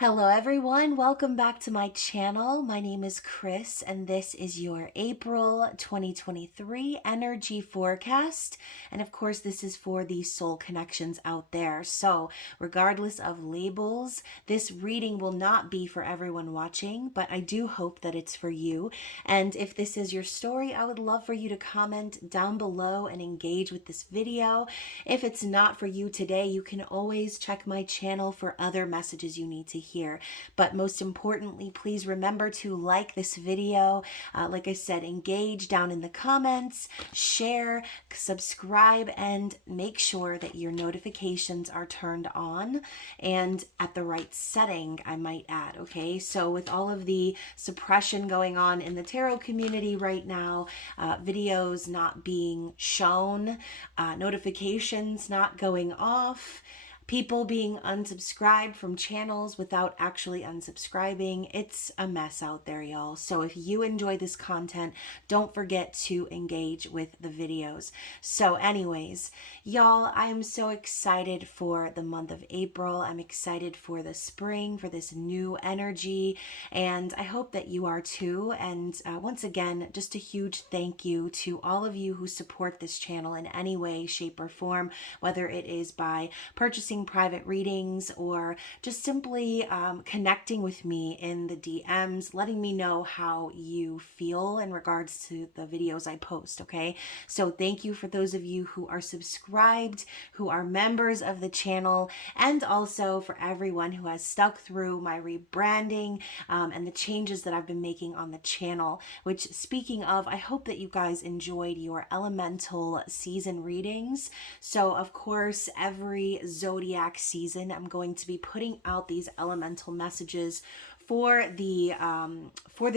Hello everyone, welcome back to my channel. My name is Chris and this is your April 2023 energy forecast. And of course, this is for the soul connections out there. So regardless of labels, this reading will not be for everyone watching, but I do hope that it's for you. And if this is your story, I would love for you to comment down below and engage with this video. If it's not for you today, you can always check my channel for other messages you need to hear. But most importantly, please remember to like this video. Like I said, engage down in the comments, share, subscribe, and make sure that your notifications are turned on and at the right setting, I might add. Okay, so with all of the suppression going on in the tarot community right now, videos not being shown, notifications not going off, people being unsubscribed from channels without actually unsubscribing. It's a mess out there, y'all. So if you enjoy this content, don't forget to engage with the videos. So anyways, y'all, I am so excited for the month of April. I'm excited for the spring, for this new energy, and I hope that you are too. And once again, just a huge thank you to all of you who support this channel in any way, shape, or form, whether it is by purchasing private readings or just simply connecting with me in the DMs, letting me know how you feel in regards to the videos I post, okay? So thank you for those of you who are subscribed, who are members of the channel, and also for everyone who has stuck through my rebranding and the changes that I've been making on the channel, which, speaking of, I hope that you guys enjoyed your elemental season readings. So of course, every zodiac season, I'm going to be putting out these elemental messages for the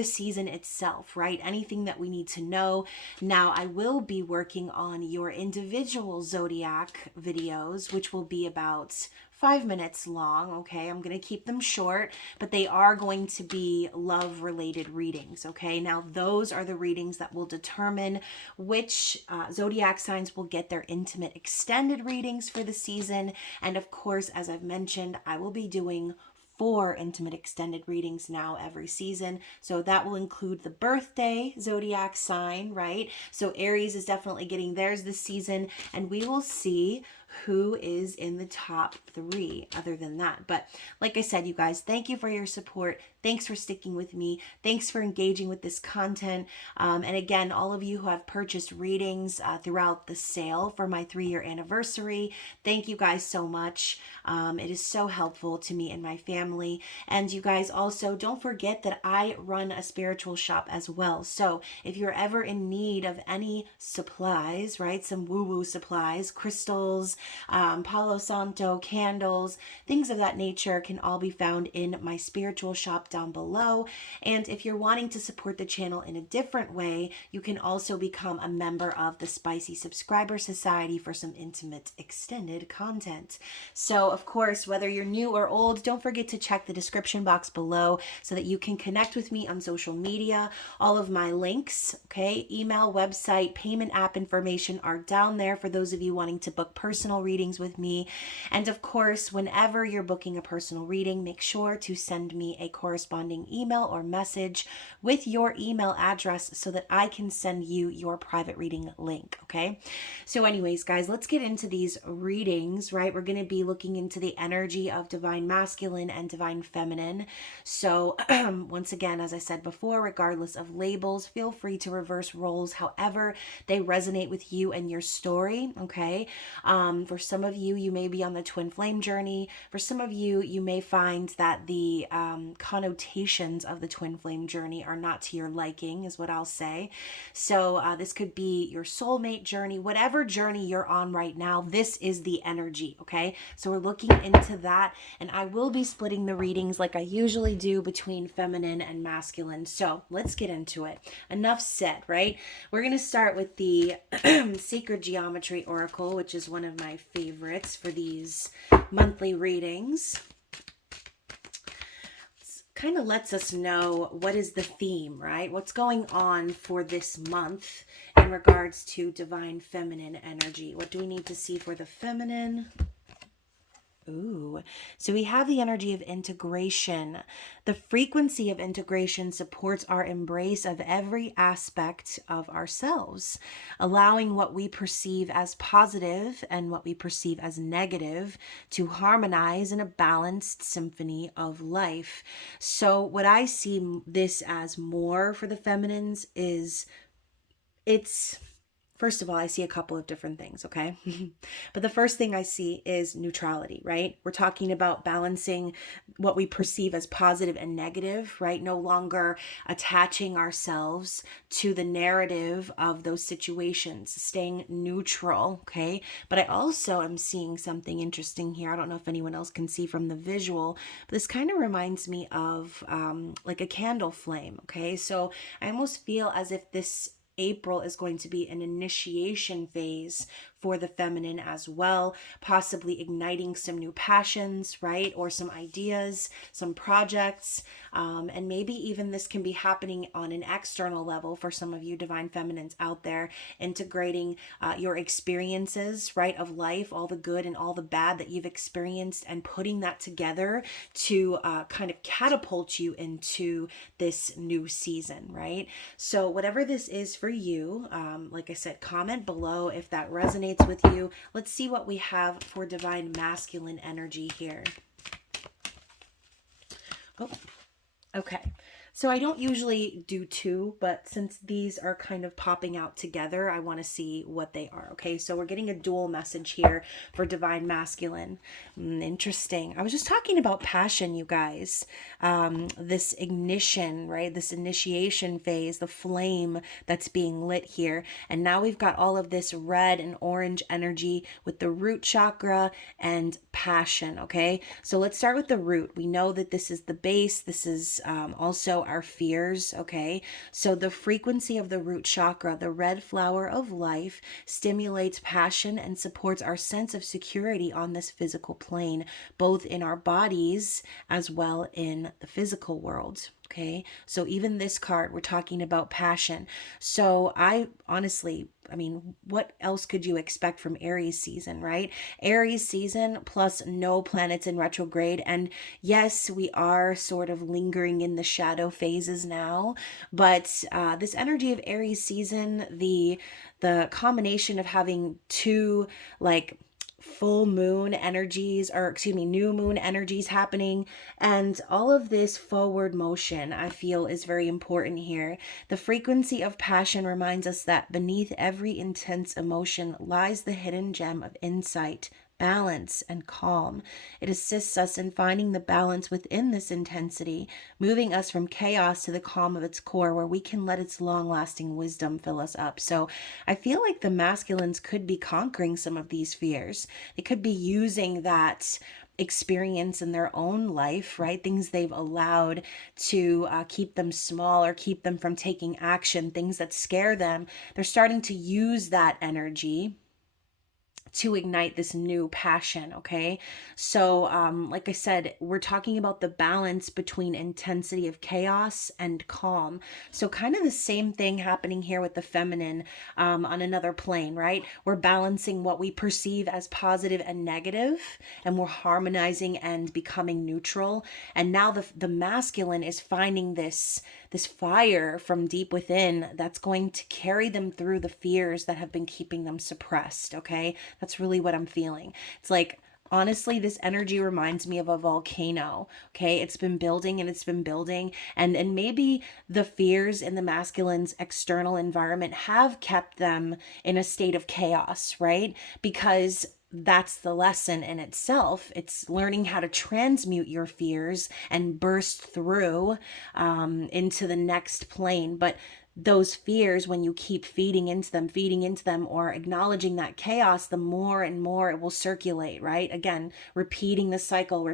season itself, right? Anything that we need to know. Now, I will be working on your individual zodiac videos, which will be about 5 minutes long, okay? I'm going to keep them short, but they are going to be love-related readings, okay? Now, those are the readings that will determine which zodiac signs will get their intimate extended readings for the season. And of course, as I've mentioned, I will be doing 4 intimate extended readings now every season. So that will include the birthday zodiac sign, right? So Aries is definitely getting theirs this season, and we will see who is in the top 3 other than that. But like I said, you guys, thank you for your support. Thanks for sticking with me. Thanks for engaging with this content. And again, all of you who have purchased readings throughout the sale for my 3-year anniversary, thank you guys so much. It is so helpful to me and my family. And you guys also, don't forget that I run a spiritual shop as well. So if you're ever in need of any supplies, right, some woo-woo supplies, crystals, Palo Santo, candles, things of that nature can all be found in my spiritual shop down below. And if you're wanting to support the channel in a different way, you can also become a member of the Spicy Subscriber Society for some intimate extended content. So of course, whether you're new or old, don't forget to check the description box below so that you can connect with me on social media. All of my links, okay, email, website, payment app information are down there for those of you wanting to book personal readings with me. And of course, whenever you're booking a personal reading, make sure to send me a corresponding email or message with your email address so that I can send you your private reading link, okay? So anyways, guys, let's get into these readings, right? We're going to be looking into the energy of divine masculine and divine feminine. So once again, as I said before, regardless of labels, feel free to reverse roles however they resonate with you and your story, okay? For some of you, you may be on the twin flame journey. For some of you, you may find that the connotations of the twin flame journey are not to your liking, is what I'll say. So this could be your soulmate journey, whatever journey you're on right now, this is the energy, okay? So we're looking into that, and I will be splitting the readings like I usually do between feminine and masculine. So let's get into it. Enough said, right? We're going to start with the Sacred Geometry Oracle, which is one of my favorites for these monthly readings. Kind of lets us know what is the theme, right? What's going on for this month in regards to divine feminine energy. What do we need to see for the feminine? Ooh, so we have the energy of integration. The frequency of integration supports our embrace of every aspect of ourselves, allowing what we perceive as positive and what we perceive as negative to harmonize in a balanced symphony of life. So, what I see this as more for the feminines is it's first of all, I see a couple of different things, okay? But the first thing I see is neutrality, right? We're talking about balancing what we perceive as positive and negative, right? No longer attaching ourselves to the narrative of those situations, staying neutral, okay? But I also am seeing something interesting here. I don't know if anyone else can see from the visual, but this kind of reminds me of like a candle flame, okay? So I almost feel as if this April is going to be an initiation phase for the feminine as well, possibly igniting some new passions, right? Or some ideas, some projects. And maybe even this can be happening on an external level for some of you divine feminines out there, integrating your experiences, right, of life, all the good and all the bad that you've experienced, and putting that together to kind of catapult you into this new season, right? So whatever this is for you, like I said, comment below if that resonates with you. Let's see what we have for divine masculine energy here. Oh, okay. So I don't usually do two, but since these are kind of popping out together, I want to see what they are. Okay, so we're getting a dual message here for divine masculine. Interesting. I was just talking about passion, you guys. This ignition, right? This initiation phase, the flame that's being lit here. And now we've got all of this red and orange energy with the root chakra and passion. Okay, so let's start with the root. We know that this is the base. This is also our fears. Okay, so the frequency of the root chakra, the red flower of life, stimulates passion and supports our sense of security on this physical plane, both in our bodies as well in the physical world. Okay, so even this card, we're talking about passion. So I honestly, what else could you expect from Aries season, right? Aries season plus no planets in retrograde. And yes, we are sort of lingering in the shadow phases now, but this energy of Aries season, the combination of having two like full moon energies, or excuse me, new moon energies happening, and all of this forward motion I feel is very important here. The frequency of passion reminds us that beneath every intense emotion lies the hidden gem of insight, balance, and calm. It assists us in finding the balance within this intensity, moving us from chaos to the calm of its core, where we can let its long-lasting wisdom fill us up. So I feel like the masculines could be conquering some of these fears. They could be using that experience in their own life, right? Things they've allowed to keep them small or keep them from taking action, things that scare them. They're starting to use that energy to ignite this new passion. Okay, so like I said, we're talking about the balance between intensity of chaos and calm. So kind of the same thing happening here with the feminine, on another plane, right? We're balancing what we perceive as positive and negative, and we're harmonizing and becoming neutral. And now the masculine is finding this fire from deep within that's going to carry them through the fears that have been keeping them suppressed. Okay, that's really what I'm feeling. It's like, honestly, this energy reminds me of a volcano. Okay, it's been building and it's been building, and maybe the fears in the masculine's external environment have kept them in a state of chaos, right? Because that's the lesson in itself. It's learning how to transmute your fears and burst through into the next plane. But those fears, when you keep feeding into them, or acknowledging that chaos, the more and more it will circulate, right? Again, repeating the cycle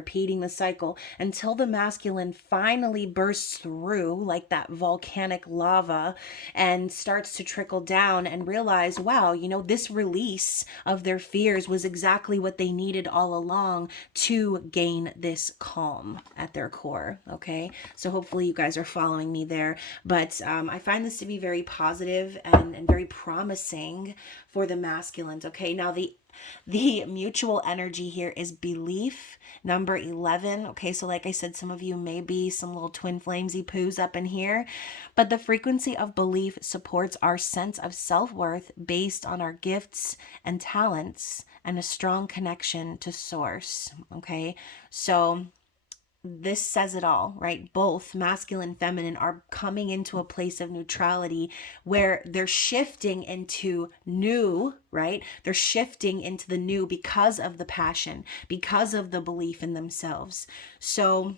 until the masculine finally bursts through like that volcanic lava and starts to trickle down and realize, wow, this release of their fears was exactly what they needed all along to gain this calm at their core. Okay, so hopefully you guys are following me there. But I find this to be very positive and very promising for the masculines. Okay, now the The mutual energy here is belief, number 11. Okay, so like I said, some of you may be some little twin flamesy poos up in here, but the frequency of belief supports our sense of self-worth based on our gifts and talents and a strong connection to source. Okay, so this says it all, right? Both masculine and feminine are coming into a place of neutrality where they're shifting into new, right? They're shifting into the new because of the passion, because of the belief in themselves. So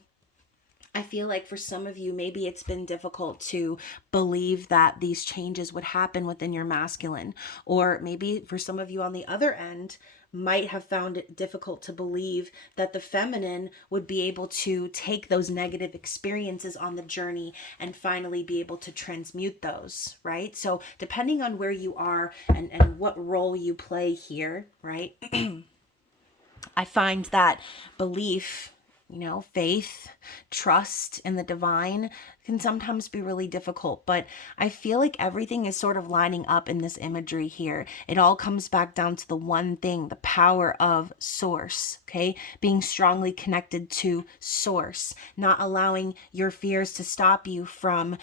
I feel like for some of you, maybe it's been difficult to believe that these changes would happen within your masculine. Or maybe for some of you on the other end, might have found it difficult to believe that the feminine would be able to take those negative experiences on the journey and finally be able to transmute those, right? So depending on where you are and what role you play here, right? I find that belief, faith, trust in the divine can sometimes be really difficult, but I feel like everything is sort of lining up in this imagery here. It all comes back down to the one thing, the power of source, okay? Being strongly connected to source, not allowing your fears to stop you from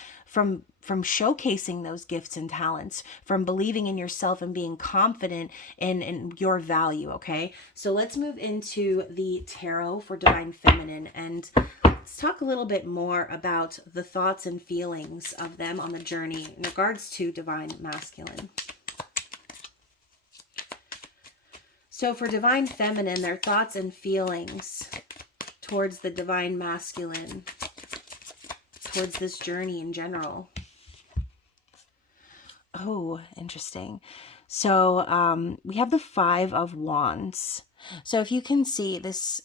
showcasing those gifts and talents, from believing in yourself and being confident in your value, okay? So let's move into the tarot for divine feminine, and let's talk a little bit more about the thoughts and feelings of them on the journey in regards to divine masculine. So for divine feminine, their thoughts and feelings towards the divine masculine, towards this journey in general. Oh, interesting. So we have the Five of Wands. So if you can see this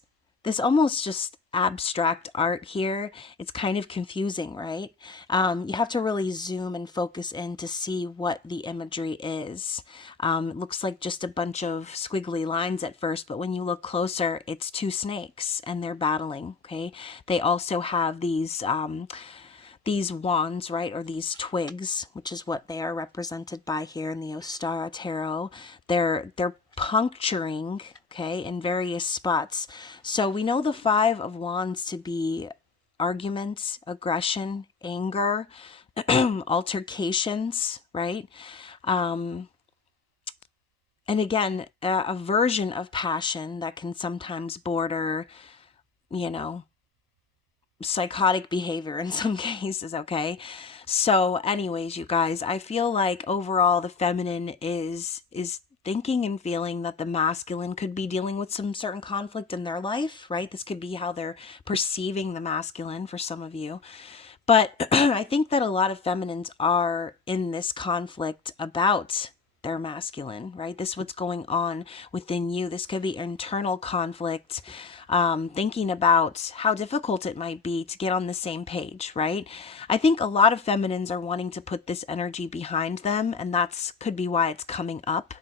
almost just abstract art here, it's kind of confusing, right? You have to really zoom and focus in to see what the imagery is. It looks like just a bunch of squiggly lines at first, but when you look closer, it's two snakes and they're battling, okay? They also have these wands, right, or these twigs, which is what they are represented by here in the Ostara Tarot. They're puncturing, okay, in various spots. So we know the Five of Wands to be arguments, aggression, anger, altercations, right? And again, a version of passion that can sometimes border, psychotic behavior in some cases, okay? So anyways, you guys, I feel like overall the feminine is thinking and feeling that the masculine could be dealing with some certain conflict in their life, right? This could be how they're perceiving the masculine for some of you. But I think that a lot of feminines are in this conflict about their masculine, right? This is what's going on within you. This could be internal conflict, thinking about how difficult it might be to get on the same page, right? I think a lot of feminines are wanting to put this energy behind them, and that's could be why it's coming up.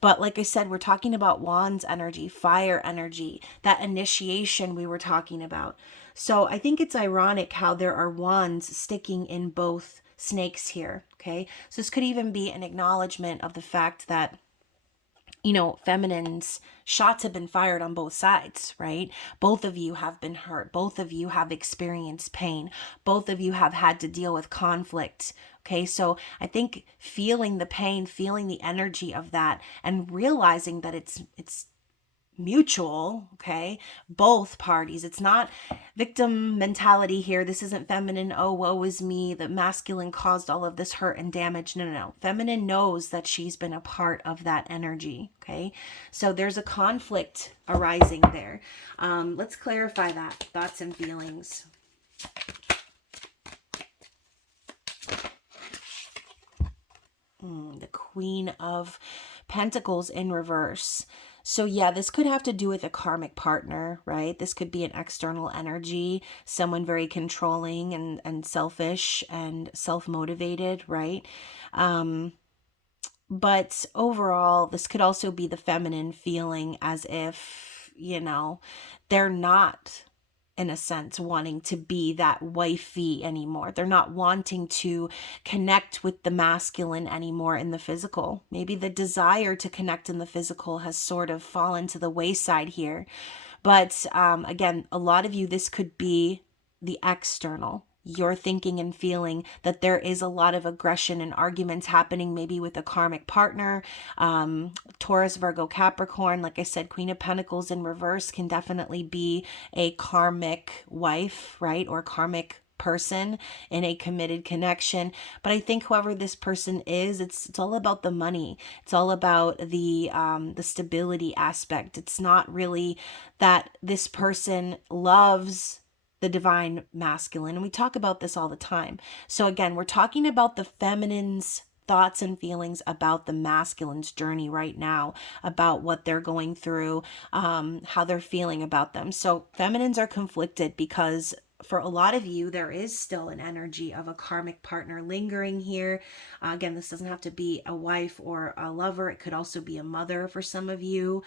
But like I said, we're talking about wands energy, fire energy, that initiation we were talking about. So I think it's ironic how there are wands sticking in both snakes here, okay? So this could even be an acknowledgement of the fact that, feminines, shots have been fired on both sides, right? Both of you have been hurt. Both of you have experienced pain. Both of you have had to deal with conflict, okay? So I think feeling the pain, feeling the energy of that, and realizing that it's mutual, okay? Both parties. It's not victim mentality here. This isn't feminine, oh, woe is me, the masculine caused all of this hurt and damage. No. Feminine knows that she's been a part of that energy, okay? So there's a conflict arising there. Let's clarify that. Thoughts and feelings. The Queen of Pentacles in reverse. So yeah, this could have to do with a karmic partner, right? This could be an external energy, someone very controlling and selfish and self-motivated, right? But overall, this could also be the feminine feeling as if, they're not in a sense, wanting to be that wifey anymore. They're not wanting to connect with the masculine anymore in the physical. Maybe the desire to connect in the physical has sort of fallen to the wayside here. But again, a lot of you, this could be the external. You're thinking and feeling that there is a lot of aggression and arguments happening, maybe with a karmic partner, Taurus, Virgo, Capricorn. Like I said, Queen of Pentacles in reverse can definitely be a karmic wife, right? Or karmic person in a committed connection. But I think whoever this person is, it's all about the money. It's all about the stability aspect. It's not really that this person loves the divine masculine. And we talk about this all the time. So again, we're talking about the feminine's thoughts and feelings about the masculine's journey right now, about what they're going through, how they're feeling about them. So feminines are conflicted because for a lot of you, there is still an energy of a karmic partner lingering here. Again, this doesn't have to be a wife or a lover. It could also be a mother for some of you.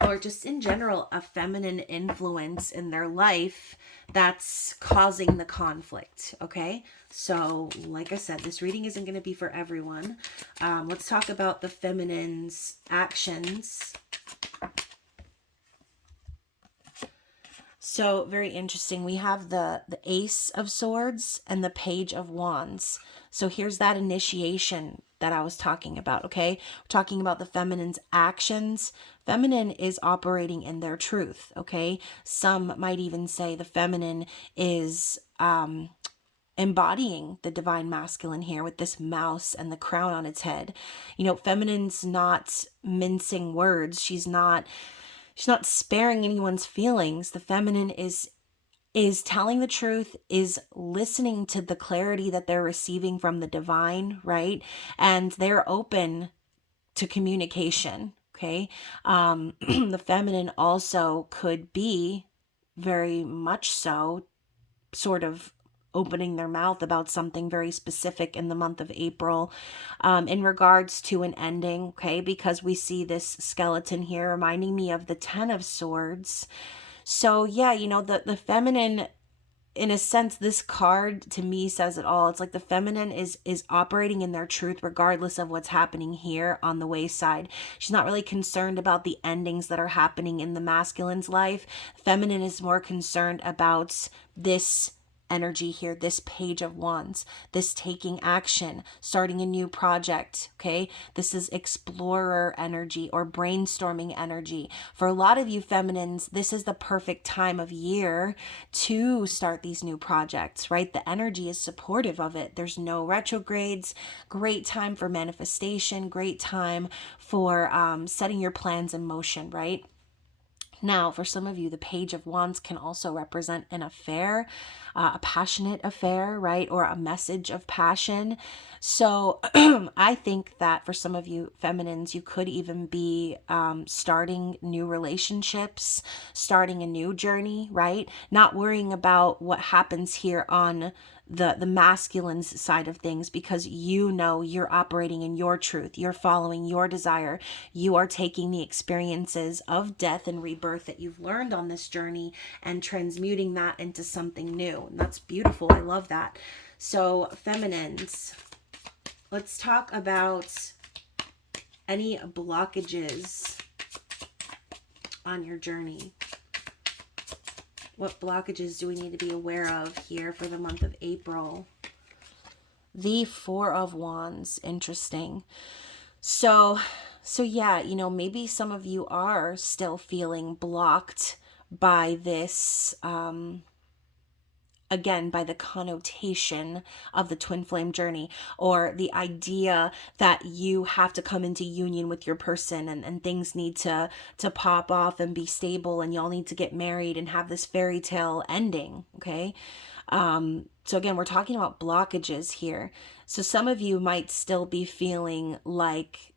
Or just in general, a feminine influence in their life that's causing the conflict, okay? So, like I said, this reading isn't going to be for everyone. Let's talk about the feminine's actions. So, very interesting. We have the Ace of Swords and the Page of Wands. So here's that initiation that I was talking about, okay? We're talking about the feminine's actions. Feminine is operating in their truth, okay? Some might even say the feminine is embodying the divine masculine here with this mouse and the crown on its head. You know, feminine's not mincing words. She's not sparing anyone's feelings. The feminine is telling the truth, is listening to the clarity that they're receiving from the divine, right? And they're open to communication, okay? The feminine also could be very much so sort of opening their mouth about something very specific in the month of April, in regards to an ending, okay? Because we see this skeleton here reminding me of the Ten of Swords. So yeah, you know, the feminine, in a sense, this card to me says it all. It's like the feminine is operating in their truth regardless of what's happening here on the wayside. She's not really concerned about the endings that are happening in the masculine's life. Feminine is more concerned about this energy here, this Page of Wands, this taking action, starting a new project, okay? This is explorer energy or brainstorming energy. For a lot of you feminines, this is the perfect time of year to start these new projects, right? The energy is supportive of it. There's no retrogrades. Great time for manifestation, great time for setting your plans in motion, right? Now, for some of you, the Page of Wands can also represent an affair, a passionate affair, right? Or a message of passion. So I think that for some of you feminines, you could even be starting new relationships, starting a new journey, right? Not worrying about what happens here on the masculine's side of things, because you know you're operating in your truth, you're following your desire, you are taking the experiences of death and rebirth that you've learned on this journey and transmuting that into something new. And that's beautiful. I love that. So feminines, let's talk about any blockages on your journey. What blockages do we need to be aware of here for the month of April? The Four of Wands. Interesting. So yeah, you know, maybe some of you are still feeling blocked by this, again, by the connotation of the twin flame journey, or the idea that you have to come into union with your person and things need to pop off and be stable and y'all need to get married and have this fairy tale ending, okay? So again, we're talking about blockages here. So some of you might still be feeling like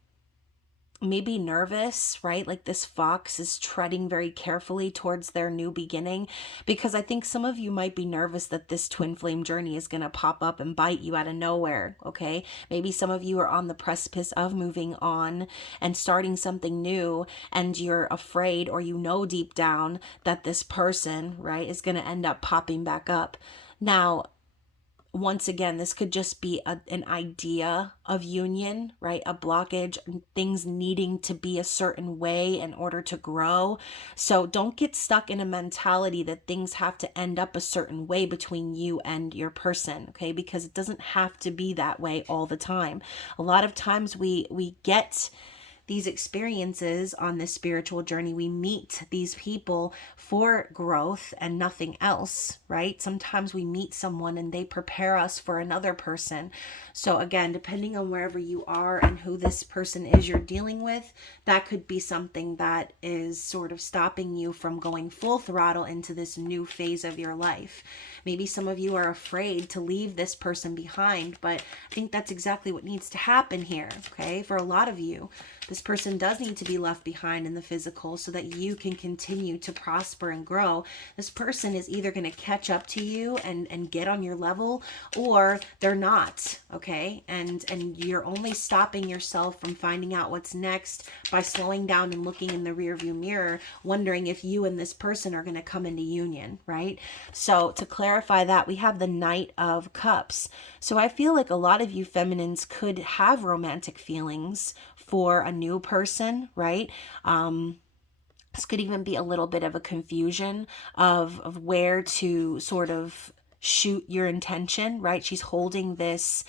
maybe nervous, right? Like this fox is treading very carefully towards their new beginning, because I think some of you might be nervous that this twin flame journey is going to pop up and bite you out of nowhere, okay? Maybe some of you are on the precipice of moving on and starting something new, and you're afraid, or you know deep down that this person, right, is going to end up popping back up. Now, once again, this could just be an idea of union, right? A blockage, things needing to be a certain way in order to grow. So don't get stuck in a mentality that things have to end up a certain way between you and your person, okay? Because it doesn't have to be that way all the time. A lot of times we get these experiences on this spiritual journey. We meet these people for growth and nothing else, right? Sometimes we meet someone and they prepare us for another person. So again, depending on wherever you are and who this person is you're dealing with, that could be something that is sort of stopping you from going full throttle into this new phase of your life. Maybe some of you are afraid to leave this person behind, but I think that's exactly what needs to happen here, okay? For a lot of you, this person does need to be left behind in the physical so that you can continue to prosper and grow. This person is either going to catch up to you and get on your level, or they're not, okay? And you're only stopping yourself from finding out what's next by slowing down and looking in the rearview mirror, wondering if you and this person are going to come into union, right? So to clarify that, we have the Knight of Cups. So I feel like a lot of you feminines could have romantic feelings for a new person, right? This could even be a little bit of a confusion of where to sort of shoot your intention, right? She's holding this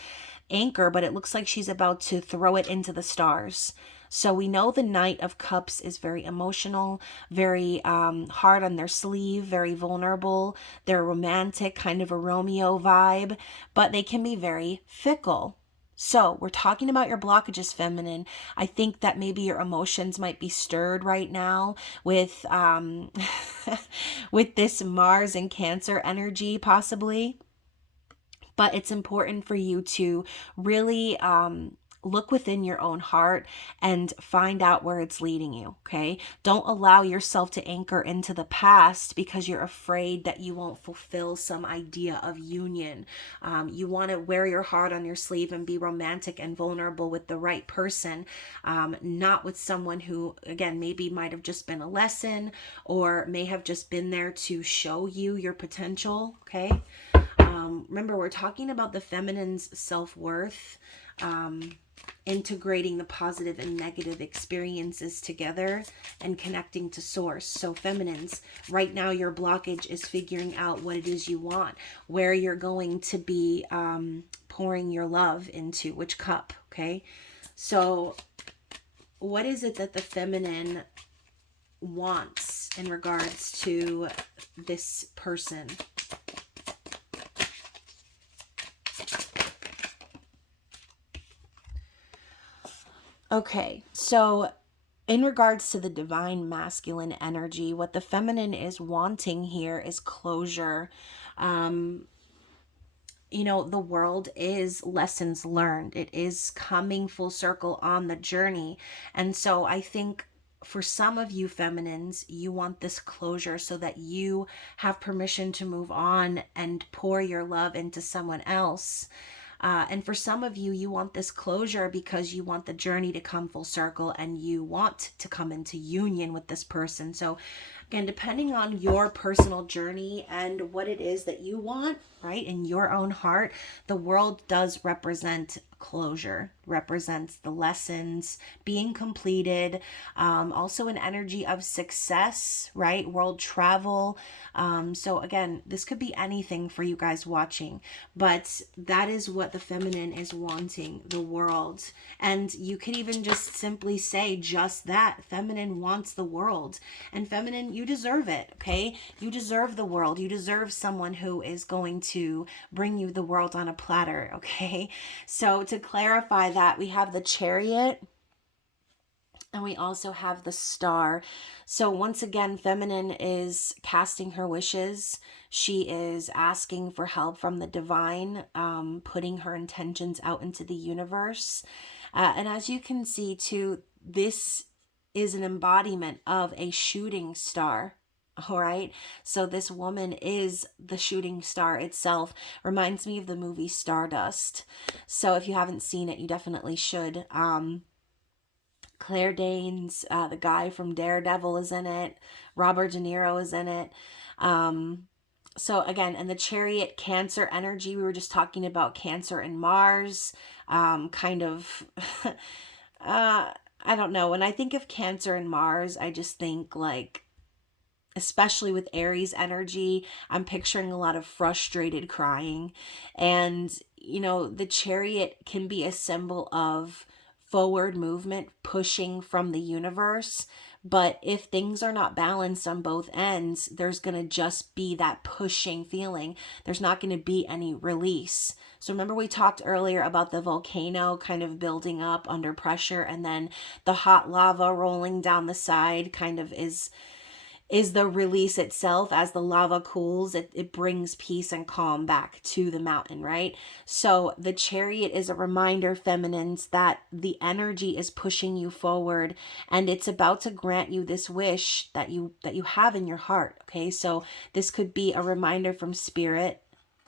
anchor, but it looks like she's about to throw it into the stars. So we know the Knight of Cups is very emotional, very hard on their sleeve, very vulnerable. They're romantic, kind of a Romeo vibe, but they can be very fickle. So we're talking about your blockages, feminine. I think that maybe your emotions might be stirred right now with with this Mars and Cancer energy, possibly. But it's important for you to really look within your own heart and find out where it's leading you, okay? Don't allow yourself to anchor into the past because you're afraid that you won't fulfill some idea of union. You want to wear your heart on your sleeve and be romantic and vulnerable with the right person, not with someone who, again, maybe might have just been a lesson or may have just been there to show you your potential, okay? Remember, we're talking about the feminine's self-worth, integrating the positive and negative experiences together and connecting to source. So feminines, right now your blockage is figuring out what it is you want, where you're going to be pouring your love into, which cup, okay? So what is it that the feminine wants in regards to this person? Okay, so in regards to the divine masculine energy, what the feminine is wanting here is closure. You know, the world is lessons learned. It is coming full circle on the journey. And so I think for some of you feminines, you want this closure so that you have permission to move on and pour your love into someone else. And for some of you, you want this closure because you want the journey to come full circle and you want to come into union with this person. So again, depending on your personal journey and what it is that you want, right, in your own heart, the world does represent closure, represents the lessons being completed, also an energy of success, right, world travel. So again, this could be anything for you guys watching, but that is what the feminine is wanting, the world. And you could even just simply say just that. Feminine wants the world, and feminine, you deserve it, okay? You deserve the world. You deserve someone who is going to bring you the world on a platter, okay? So to clarify that, we have the Chariot and we also have the Star. So once again, feminine is casting her wishes. She is asking for help from the divine, putting her intentions out into the universe. And as you can see too, this is an embodiment of a shooting star. All right. So this woman is the shooting star itself. Reminds me of the movie Stardust. So if you haven't seen it, you definitely should. Claire Danes, the guy from Daredevil, is in it. Robert De Niro is in it. So again, and the chariot, Cancer energy, we were just talking about Cancer and Mars. Kind of, I don't know. When I think of Cancer and Mars, I just think like, especially with Aries energy, I'm picturing a lot of frustrated crying. And, the chariot can be a symbol of forward movement, pushing from the universe. But if things are not balanced on both ends, there's going to just be that pushing feeling. There's not going to be any release. So remember we talked earlier about the volcano kind of building up under pressure, and then the hot lava rolling down the side kind of is the release itself. As the lava cools, it brings peace and calm back to the mountain, right? So the chariot is a reminder, feminines, that the energy is pushing you forward, and it's about to grant you this wish that you have in your heart. Okay, so this could be a reminder from spirit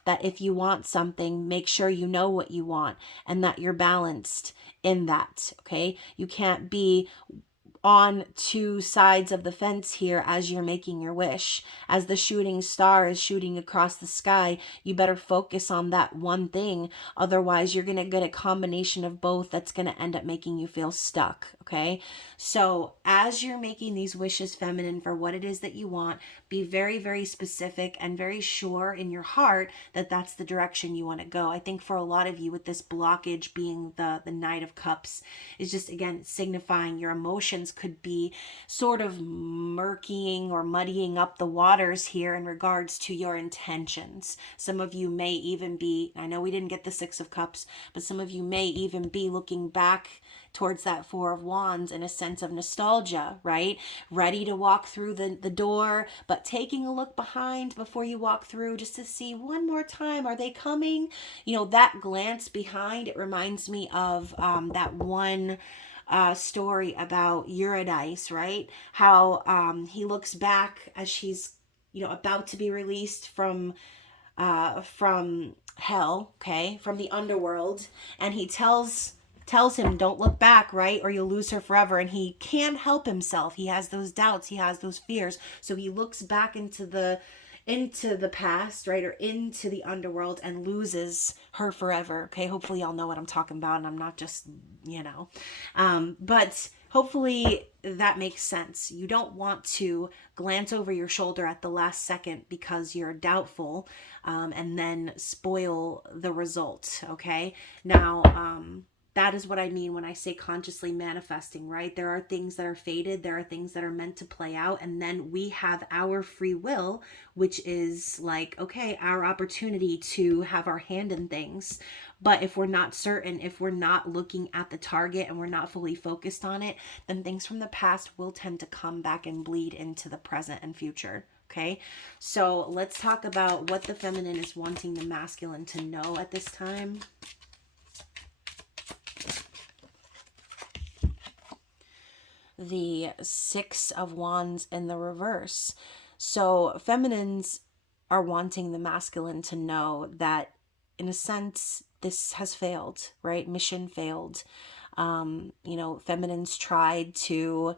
that if you want something, make sure you know what you want and that you're balanced in that. Okay, you can't be on two sides of the fence here as you're making your wish. As the shooting star is shooting across the sky, you better focus on that one thing. Otherwise, you're going to get a combination of both that's going to end up making you feel stuck. Okay. So as you're making these wishes, feminine, for what it is that you want, be very, very specific and very sure in your heart that that's the direction you want to go. I think for a lot of you, with this blockage being the Knight of Cups, is just, again, signifying your emotions could be sort of murkying or muddying up the waters here in regards to your intentions. Some of you may even be, I know we didn't get the Six of Cups, but some of you may even be looking back towards that Four of Wands in a sense of nostalgia, right? Ready to walk through the door, but taking a look behind before you walk through, just to see one more time, are they coming? That glance behind, it reminds me of that one story about Eurydice, right? How he looks back as she's about to be released from hell, okay, from the underworld, and he tells him, don't look back, right, or you'll lose her forever. And he can't help himself. He has those doubts, he has those fears, so he looks back into the past, right, or into the underworld, and loses her forever. Okay, hopefully y'all know what I'm talking about, and I'm not just but hopefully that makes sense. You don't want to glance over your shoulder at the last second because you're doubtful, and then spoil the result. Okay, now that is what I mean when I say consciously manifesting, right? There are things that are fated, there are things that are meant to play out, and then we have our free will, which is like, okay, our opportunity to have our hand in things. But if we're not certain, if we're not looking at the target and we're not fully focused on it, then things from the past will tend to come back and bleed into the present and future. Okay, so let's talk about what the feminine is wanting the masculine to know at this time. The Six of Wands in the reverse. So feminines are wanting the masculine to know that, in a sense, this has failed, right? Mission failed. Feminines tried to,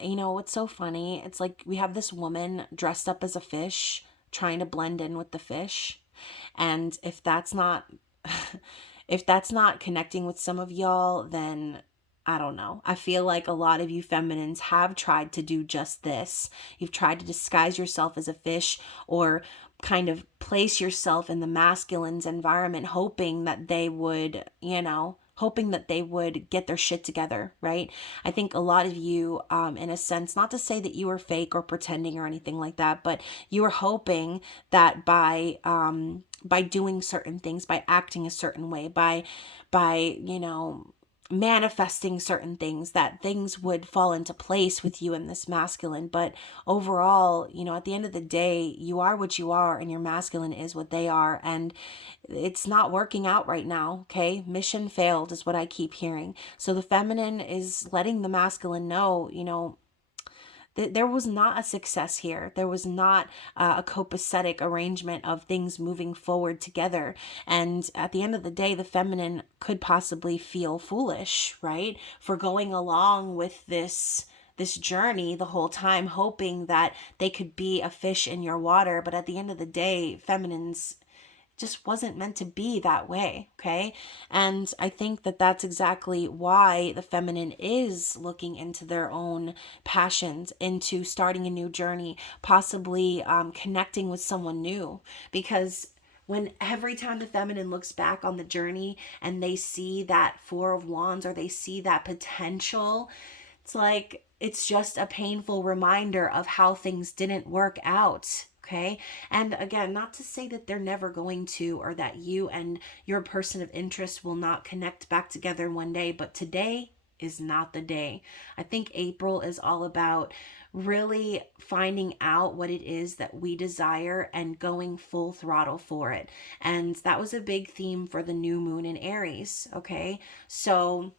what's so funny? It's like we have this woman dressed up as a fish trying to blend in with the fish. And if that's not, if that's not connecting with some of y'all, then I don't know. I feel like a lot of you feminines have tried to do just this. You've tried to disguise yourself as a fish, or kind of place yourself in the masculine's environment, hoping that they would, get their shit together, right? I think a lot of you, in a sense, not to say that you were fake or pretending or anything like that, but you were hoping that by doing certain things, by acting a certain way, by manifesting certain things, that things would fall into place with you and this masculine. But overall, at the end of the day, you are what you are and your masculine is what they are. And it's not working out right now. Okay. Mission failed is what I keep hearing. So the feminine is letting the masculine know, there was not a success here. There was not a copacetic arrangement of things moving forward together. And at the end of the day, the feminine could possibly feel foolish, right? For going along with this journey the whole time, hoping that they could be a fish in your water. But at the end of the day, feminines just wasn't meant to be that way. Okay. And I think that that's exactly why the feminine is looking into their own passions, into starting a new journey, possibly connecting with someone new. Because when every time the feminine looks back on the journey and they see that Four of Wands, or they see that potential, it's like it's just a painful reminder of how things didn't work out. Okay. And again, not to say that they're never going to, or that you and your person of interest will not connect back together one day, but today is not the day. I think April is all about really finding out what it is that we desire and going full throttle for it. And that was a big theme for the new moon in Aries. Okay. So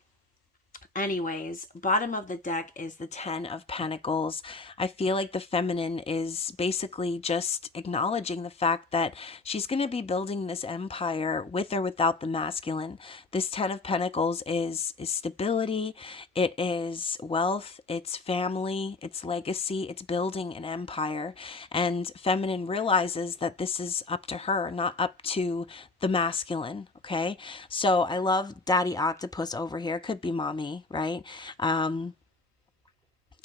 anyways, bottom of the deck is the Ten of Pentacles. I feel like the feminine is basically just acknowledging the fact that she's going to be building this empire with or without the masculine. This Ten of Pentacles is stability, it is wealth, it's family, it's legacy, it's building an empire. And feminine realizes that this is up to her, not up to the masculine. Okay. So I love Daddy Octopus over here. Could be mommy, right?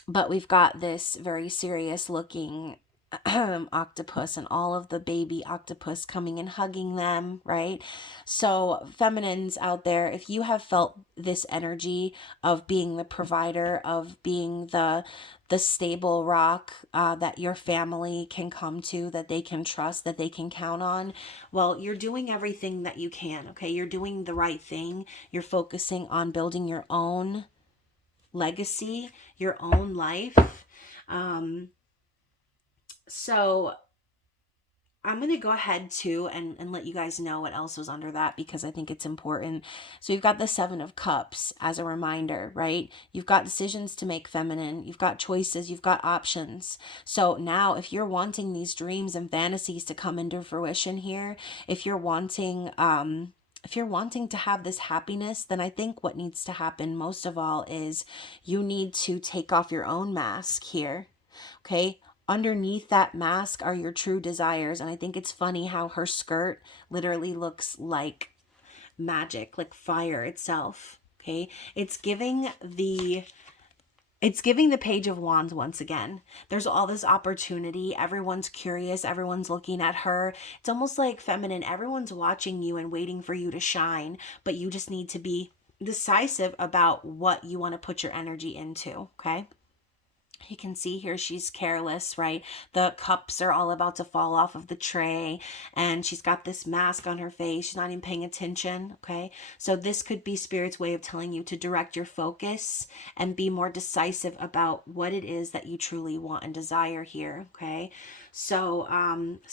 But we've got this very serious looking octopus and all of the baby octopus coming and hugging them, right? So feminines out there, if you have felt this energy of being the provider, of being the stable rock that your family can come to, that they can trust, that they can count on, well, you're doing everything that you can. Okay, you're doing the right thing. You're focusing on building your own legacy, your own life. So I'm going to go ahead too and let you guys know what else was under that, because I think it's important. So you've got the Seven of Cups as a reminder, right? You've got decisions to make, feminine. You've got choices. You've got options. So now if you're wanting these dreams and fantasies to come into fruition here, if you're wanting to have this happiness, then I think what needs to happen most of all is you need to take off your own mask here. Okay. Underneath that mask are your true desires. And I think it's funny how her skirt literally looks like magic, like fire itself. Okay. It's giving the Page of Wands once again. There's all this opportunity. Everyone's curious. Everyone's looking at her. It's almost like feminine. Everyone's watching you and waiting for you to shine, but you just need to be decisive about what you want to put your energy into. Okay. You can see here she's careless, right? The cups are all about to fall off of the tray, and she's got this mask on her face. She's not even paying attention, okay? So this could be Spirit's way of telling you to direct your focus and be more decisive about what it is that you truly want and desire here, okay? So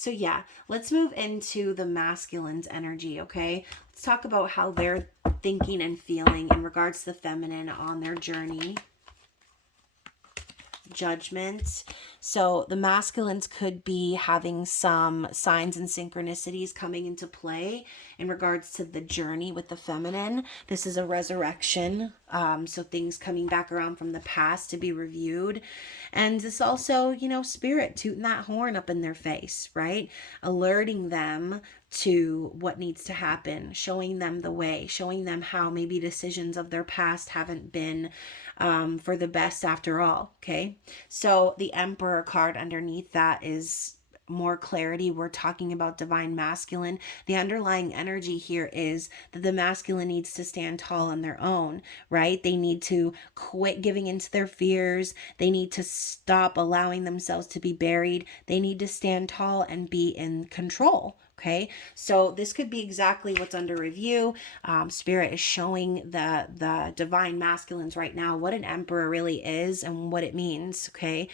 yeah, let's move into the masculine's energy, okay? Let's talk about how they're thinking and feeling in regards to the feminine on their journey. Judgment. So the masculines could be having some signs and synchronicities coming into play in regards to the journey with the feminine. This is a resurrection. So things coming back around from the past to be reviewed. And this also, Spirit tooting that horn up in their face, right? Alerting them to what needs to happen, showing them the way, showing them how maybe decisions of their past haven't been for the best after all. Okay. So the Emperor card underneath that is more clarity. We're talking about divine masculine. The underlying energy here is that the masculine needs to stand tall on their own, right? They need to quit giving into their fears. They need to stop allowing themselves to be buried. They need to stand tall and be in control, Okay, so this could be exactly what's under review. Spirit is showing the divine masculines right now what an emperor really is and what it means. Okay,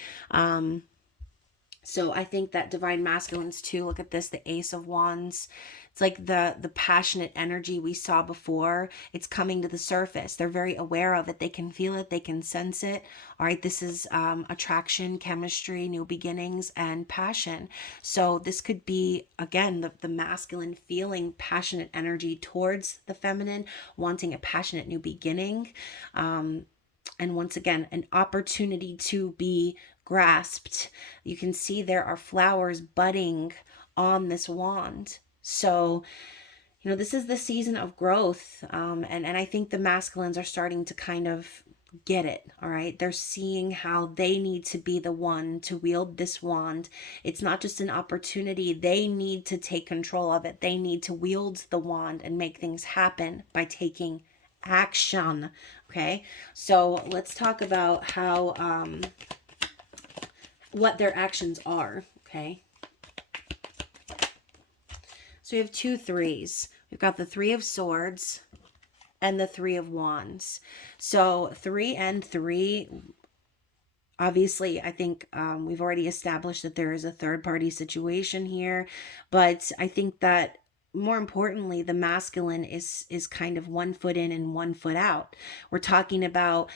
so I think that divine masculines too, look at this, the Ace of Wands. It's like the passionate energy we saw before. It's coming to the surface. They're very aware of it. They can feel it. They can sense it. All right, this is attraction, chemistry, new beginnings, and passion. So this could be, again, the masculine feeling passionate energy towards the feminine, wanting a passionate new beginning. And once again, an opportunity to be grasped. You can see there are flowers budding on this wand. So, this is the season of growth. And I think the masculines are starting to kind of get it. All right. They're seeing how they need to be the one to wield this wand. It's not just an opportunity. They need to take control of it. They need to wield the wand and make things happen by taking action. Okay. So let's talk about how, what their actions are. Okay. So we have 2 3s. We've got the 3 of Swords and the 3 of Wands. So 3 and 3, obviously, I think we've already established that there is a third party situation here, but I think that more importantly, the masculine is kind of 1 foot in and 1 foot out. We're talking about,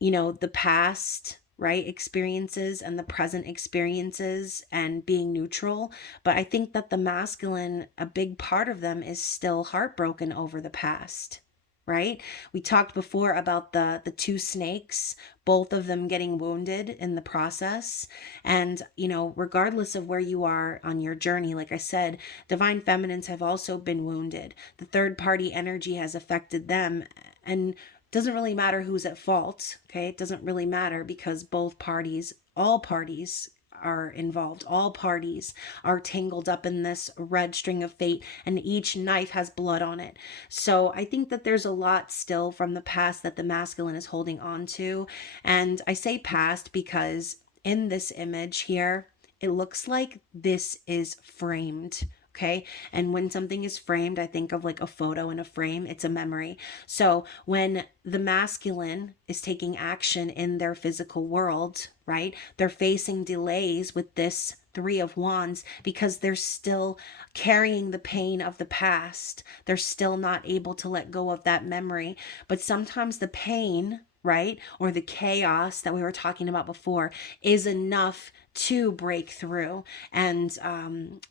the past, right, experiences and the present experiences and being neutral. But I think that the masculine, a big part of them is still heartbroken over the past, right? We talked before about the 2 snakes, both of them getting wounded in the process. And, regardless of where you are on your journey, like I said, divine feminines have also been wounded. The third party energy has affected them. And doesn't really matter who's at fault. Okay. It doesn't really matter because both parties, all parties are involved. All parties are tangled up in this red string of fate, and each knife has blood on it. So I think that there's a lot still from the past that the masculine is holding on to. And I say past because in this image here, it looks like this is framed. Okay. And when something is framed, I think of like a photo in a frame, it's a memory. So when the masculine is taking action in their physical world, right, they're facing delays with this 3 of Wands because they're still carrying the pain of the past. They're still not able to let go of that memory. But sometimes the pain, right, or the chaos that we were talking about before is enough to break through and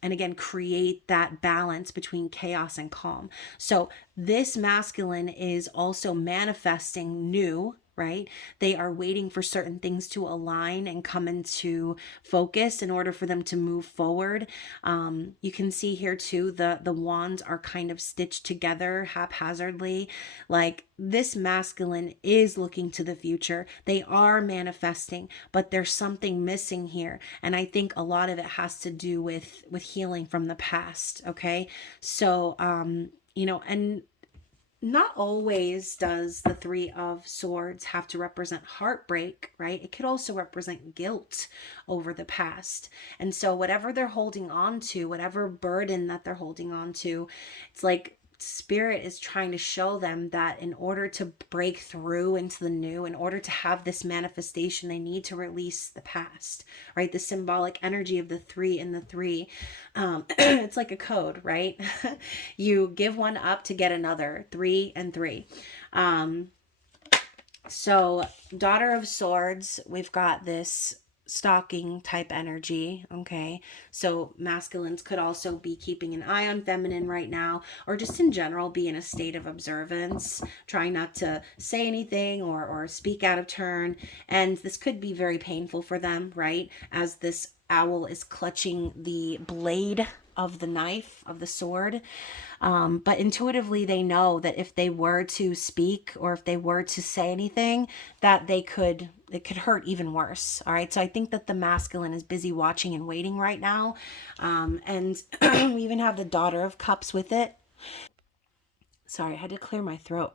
again create that balance between chaos and calm. So this masculine is also manifesting new, right? They are waiting for certain things to align and come into focus in order for them to move forward. You can see here too, the wands are kind of stitched together haphazardly. Like this masculine is looking to the future. They are manifesting, but there's something missing here. And I think a lot of it has to do with healing from the past. Okay. So, and not always does the 3 of Swords have to represent heartbreak, right? It could also represent guilt over the past. And so whatever they're holding on to, whatever burden that they're holding on to, it's like Spirit is trying to show them that in order to break through into the new, in order to have this manifestation, they need to release the past, right? The symbolic energy of the 3 and the 3. It's like a code, right? You give one up to get another, 3 and 3. So Daughter of Swords, we've got this stalking type energy. Okay. So masculines could also be keeping an eye on feminine right now, or just in general be in a state of observance, trying not to say anything or speak out of turn. And this could be very painful for them, right? As this owl is clutching the blade of the knife, of the sword. But intuitively they know that if they were to speak or if they were to say anything, that it could hurt even worse. All right. So I think that the masculine is busy watching and waiting right now. And we even have the Daughter of Cups with it. Sorry, I had to clear my throat.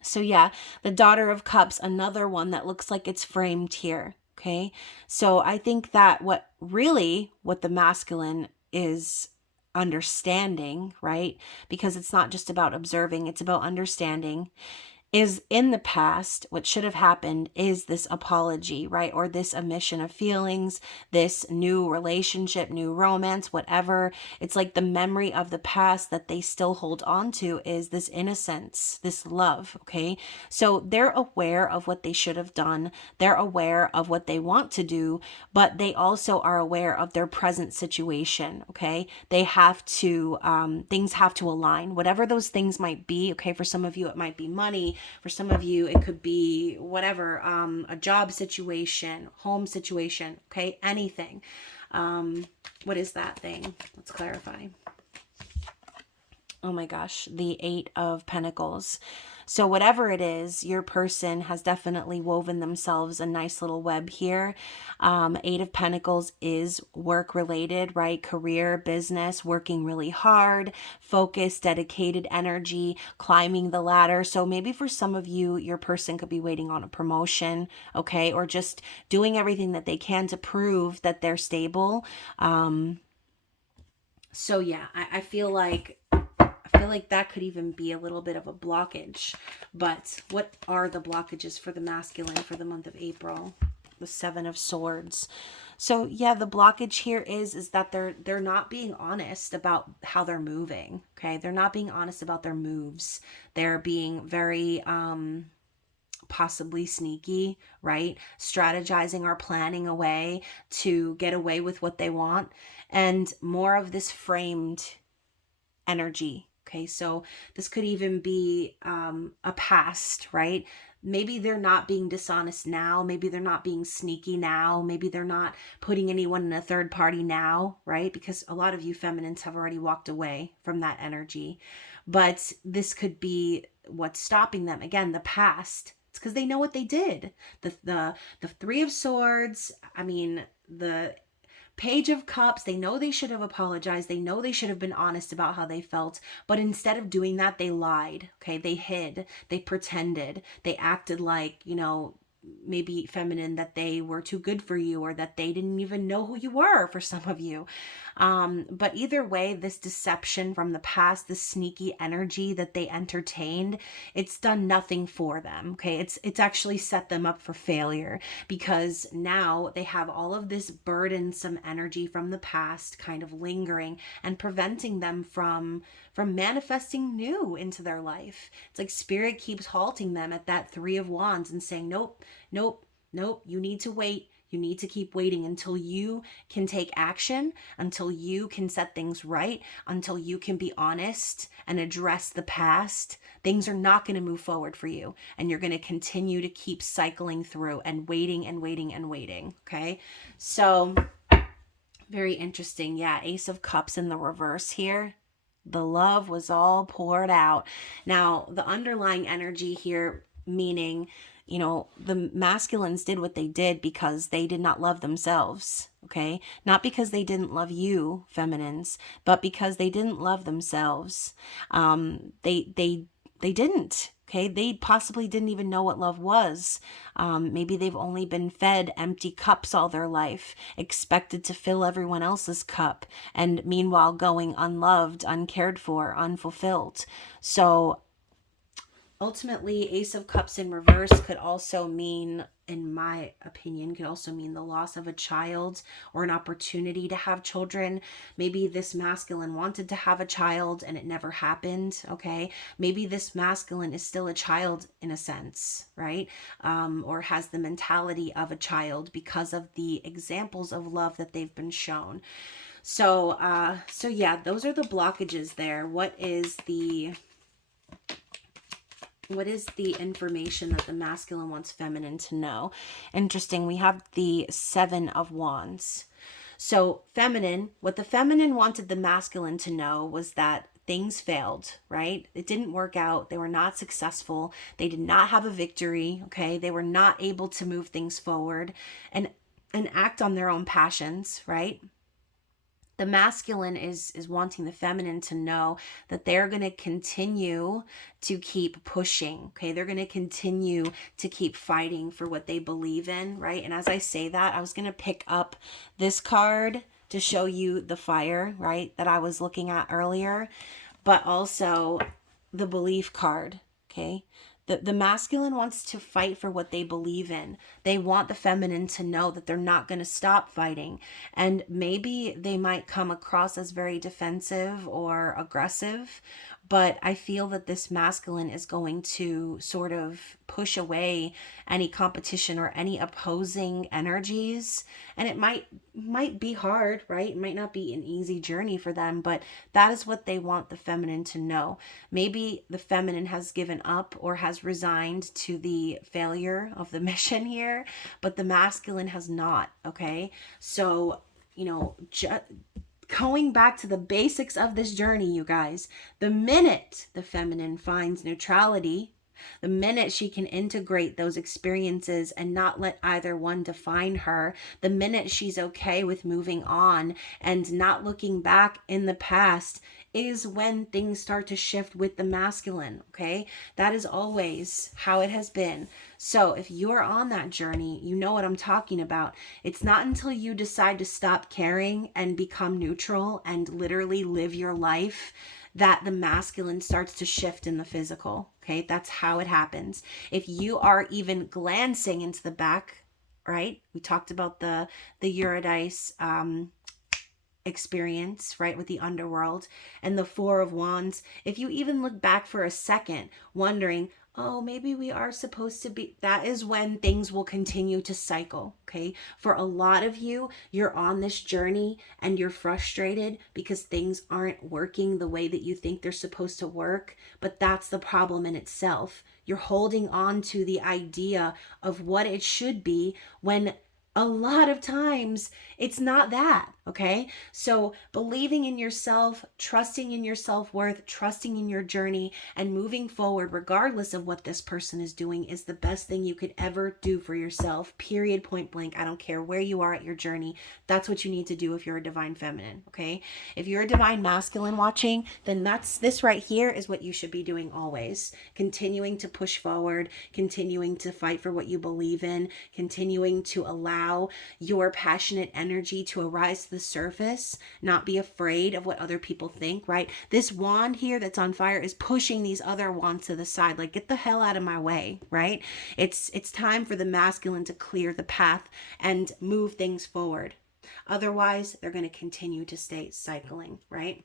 So yeah, the Daughter of Cups, another one that looks like it's framed here. Okay. So I think that what the masculine is understanding, right? Because it's not just about observing, it's about understanding. Is in the past, what should have happened is this apology, right? Or this admission of feelings, this new relationship, new romance, whatever. It's like the memory of the past that they still hold on to is this innocence, this love, okay? So they're aware of what they should have done. They're aware of what they want to do, but they also are aware of their present situation, okay? They have to, things have to align, whatever those things might be, okay? For some of you, it might be money. For some of you, it could be whatever, a job situation, home situation, okay? Anything. What is that thing? Let's clarify. Oh my gosh, the 8 of Pentacles. So whatever it is, your person has definitely woven themselves a nice little web here. 8 of Pentacles is work related, right? Career, business, working really hard, focus, dedicated energy, climbing the ladder. So maybe for some of you, your person could be waiting on a promotion, okay? Or just doing everything that they can to prove that they're stable. So yeah, I feel like that could even be a little bit of a blockage. But what are the blockages for the masculine for the month of April? The 7 of Swords. So yeah, the blockage here is that they're not being honest about how they're moving. Okay, they're not being honest about their moves. They're being very possibly sneaky, right? Strategizing or planning a way to get away with what they want, and more of this framed energy. Okay, so this could even be a past, right? Maybe they're not being dishonest now. Maybe they're not being sneaky now. Maybe they're not putting anyone in a third party now, right? Because a lot of you feminines have already walked away from that energy. But this could be what's stopping them. Again, the past. It's because they know what they did. The 3 of Swords, I mean, the Page of Cups, they know they should have apologized. They know they should have been honest about how they felt. But instead of doing that, they lied. Okay, they hid. They pretended. They acted like, you know, maybe feminine, that they were too good for you, or that they didn't even know who you were for some of you. But either way, this deception from the past, this sneaky energy that they entertained, it's done nothing for them. Okay, it's actually set them up for failure, because now they have all of this burdensome energy from the past kind of lingering and preventing them from manifesting new into their life. It's like spirit keeps halting them at that 3 of Wands and saying, nope, nope, nope, you need to wait. You need to keep waiting until you can take action, until you can set things right, until you can be honest and address the past. Things are not going to move forward for you, and you're going to continue to keep cycling through and waiting and waiting and waiting. Okay, so very interesting. Yeah, Ace of Cups in the reverse here. The love was all poured out. Now, the underlying energy here, meaning, you know, the masculines did what they did because they did not love themselves, okay? Not because they didn't love you, feminines, but because they didn't love themselves. They didn't, okay? They possibly didn't even know what love was. Maybe they've only been fed empty cups all their life, expected to fill everyone else's cup, and meanwhile going unloved, uncared for, unfulfilled. So ultimately, Ace of Cups in reverse could also mean, in my opinion, could also mean the loss of a child or an opportunity to have children. Maybe this masculine wanted to have a child and it never happened, okay? Maybe this masculine is still a child in a sense, right? Or has the mentality of a child because of the examples of love that they've been shown. So yeah, those are the blockages there. What is the information that the masculine wants feminine to know? Interesting. We have the 7 of Wands. So feminine, what the feminine wanted the masculine to know was that things failed, right? It didn't work out. They were not successful. They did not have a victory, okay? They were not able to move things forward and act on their own passions, right? The masculine is wanting the feminine to know that they're going to continue to keep pushing, okay? They're going to continue to keep fighting for what they believe in, right? And as I say that, I was going to pick up this card to show you the fire, right, that I was looking at earlier, but also the belief card, okay? The masculine wants to fight for what they believe in. They want the feminine to know that they're not going to stop fighting. And maybe they might come across as very defensive or aggressive, but I feel that this masculine is going to sort of push away any competition or any opposing energies. And it might be hard, right? It might not be an easy journey for them, but that is what they want the feminine to know. Maybe the feminine has given up or has resigned to the failure of the mission here, but the masculine has not, okay? So, going back to the basics of this journey, you guys, the minute the feminine finds neutrality, the minute she can integrate those experiences and not let either one define her, the minute she's okay with moving on and not looking back in the past, is when things start to shift with the masculine, okay? That is always how it has been. So if you're on that journey, you know what I'm talking about. It's not until you decide to stop caring and become neutral and literally live your life that the masculine starts to shift in the physical, okay? That's how it happens. If you are even glancing into the back, right? We talked about the Eurydice experience, right, with the underworld and the Four of Wands. If you even look back for a second wondering, oh, maybe we are supposed to be, that is when things will continue to cycle, okay? For a lot of you, you're on this journey and you're frustrated because things aren't working the way that you think they're supposed to work, but that's the problem in itself. You're holding on to the idea of what it should be when a lot of times it's not that, okay? So believing in yourself, trusting in your self-worth, trusting in your journey, and moving forward regardless of what this person is doing is the best thing you could ever do for yourself, period, point blank. I don't care where you are at your journey. That's what you need to do if you're a divine feminine, okay? If you're a divine masculine watching, then this right here is what you should be doing always. Continuing to push forward, continuing to fight for what you believe in, continuing to allow your passionate energy to arise to the surface, not be afraid of what other people think, right? This wand here that's on fire is pushing these other wands to the side, like, get the hell out of my way, right? It's time for the masculine to clear the path and move things forward. Otherwise, they're going to continue to stay cycling, right?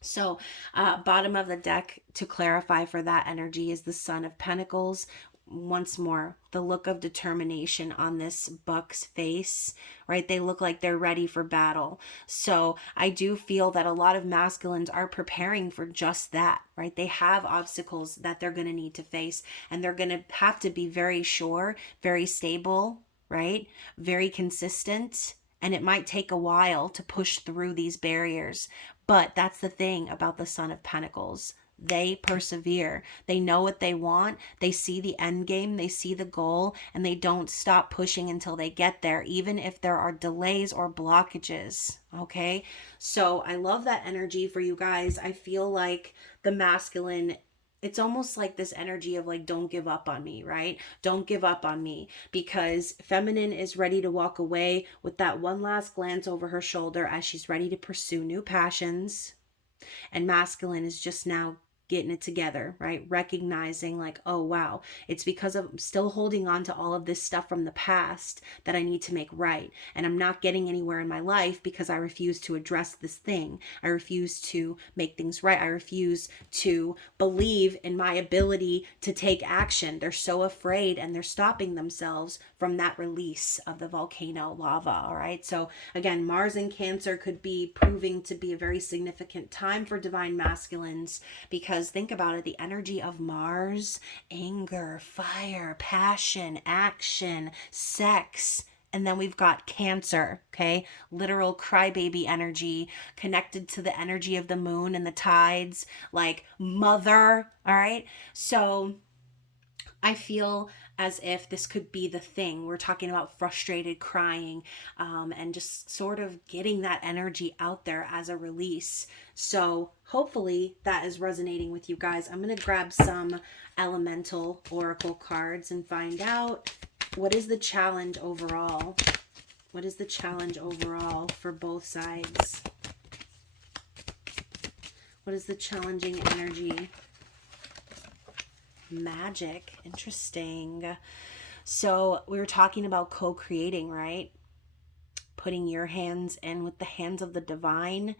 So bottom of the deck, to clarify for that energy, is the Son of Pentacles. Once more, the look of determination on this buck's face, right? They look like they're ready for battle. So I do feel that a lot of masculines are preparing for just that, right? They have obstacles that they're going to need to face, and they're going to have to be very sure, very stable, right? Very consistent. And it might take a while to push through these barriers. But that's the thing about the Son of Pentacles. They persevere. They know what they want. They see the end game. They see the goal, and they don't stop pushing until they get there, even if there are delays or blockages. Okay. So I love that energy for you guys. I feel like the masculine, it's almost like this energy of like, don't give up on me, right? Don't give up on me, because feminine is ready to walk away with that one last glance over her shoulder as she's ready to pursue new passions. And masculine is just now getting it together, right? Recognizing like, oh, wow, it's because I'm still holding on to all of this stuff from the past that I need to make right. And I'm not getting anywhere in my life because I refuse to address this thing. I refuse to make things right. I refuse to believe in my ability to take action. They're so afraid, and they're stopping themselves from that release of the volcano lava, all right? So again, Mars in Cancer could be proving to be a very significant time for divine masculines, because think about it, the energy of Mars, anger, fire, passion, action, sex, and then we've got Cancer, okay? Literal crybaby energy connected to the energy of the moon and the tides, like mother, all right? So I feel as if this could be the thing. We're talking about frustrated crying, and just sort of getting that energy out there as a release. So hopefully that is resonating with you guys. I'm going to grab some elemental oracle cards and find out what is the challenge overall. What is the challenge overall for both sides? What is the challenging energy? Magic. Interesting. So we were talking about co-creating, right? Putting your hands in with the hands of the divine.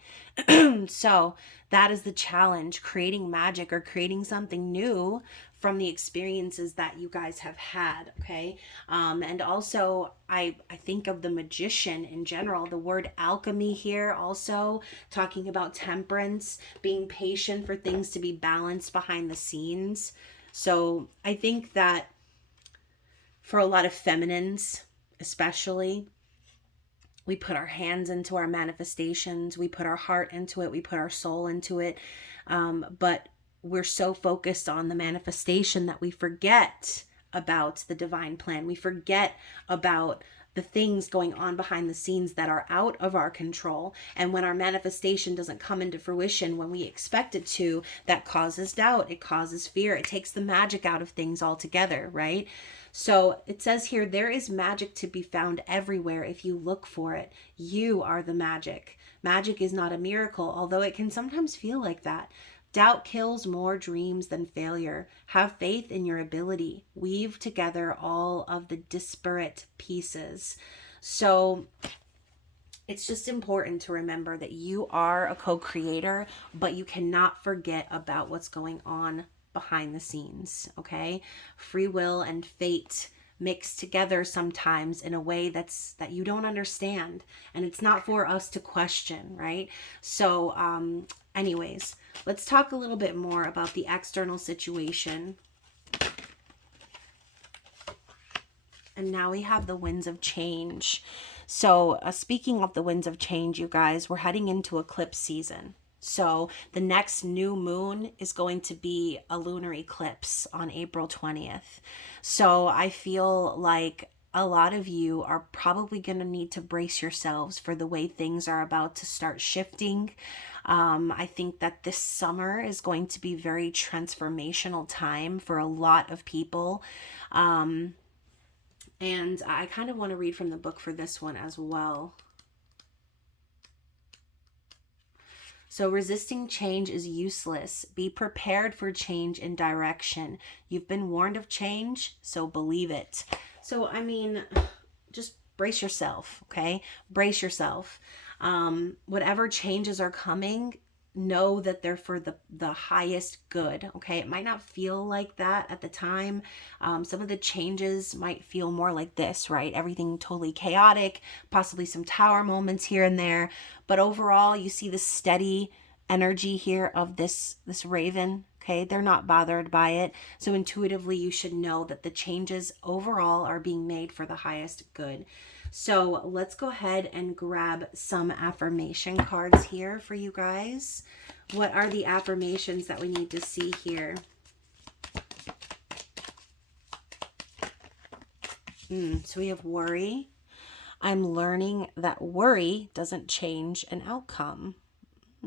So that is the challenge, creating magic or creating something new from the experiences that you guys have had. Okay. And also I think of the magician in general, the word alchemy here, also talking about temperance, being patient for things to be balanced behind the scenes. So I think that for a lot of feminines, especially, we put our hands into our manifestations, we put our heart into it, we put our soul into it. But we're so focused on the manifestation that we forget about the divine plan. We forget about the things going on behind the scenes that are out of our control. And when our manifestation doesn't come into fruition when we expect it to, that causes doubt, it causes fear, it takes the magic out of things altogether, right? So it says here, there is magic to be found everywhere if you look for it. You are the magic. Magic is not a miracle, although it can sometimes feel like that. Doubt kills more dreams than failure. Have faith in your ability. Weave together all of the disparate pieces. So it's just important to remember that you are a co-creator, but you cannot forget about what's going on behind the scenes, okay? Free will and fate mix together sometimes in a way that you don't understand, and it's not for us to question, right? So anyways, let's talk a little bit more about the external situation. And now we have the winds of change. So speaking of the winds of change, you guys, we're heading into eclipse season. So the next new moon is going to be a lunar eclipse on April 20th. So I feel like a lot of you are probably going to need to brace yourselves for the way things are about to start shifting. I think that this summer is going to be very transformational time for a lot of people. And I kind of want to read from the book for this one as well. So resisting change is useless. Be prepared for change in direction. You've been warned of change, so believe it. So, I mean, just brace yourself, okay? Brace yourself. Whatever changes are coming, know that they're for the highest good, okay? It might not feel like that at the time. Some of the changes might feel more like this, right? Everything totally chaotic, possibly some tower moments here and there. But overall, you see the steady energy here of this raven, okay? They're not bothered by it. So intuitively, you should know that the changes overall are being made for the highest good. So let's go ahead and grab some affirmation cards here for you guys. What are the affirmations that we need to see here? So we have worry. I'm learning that worry doesn't change an outcome.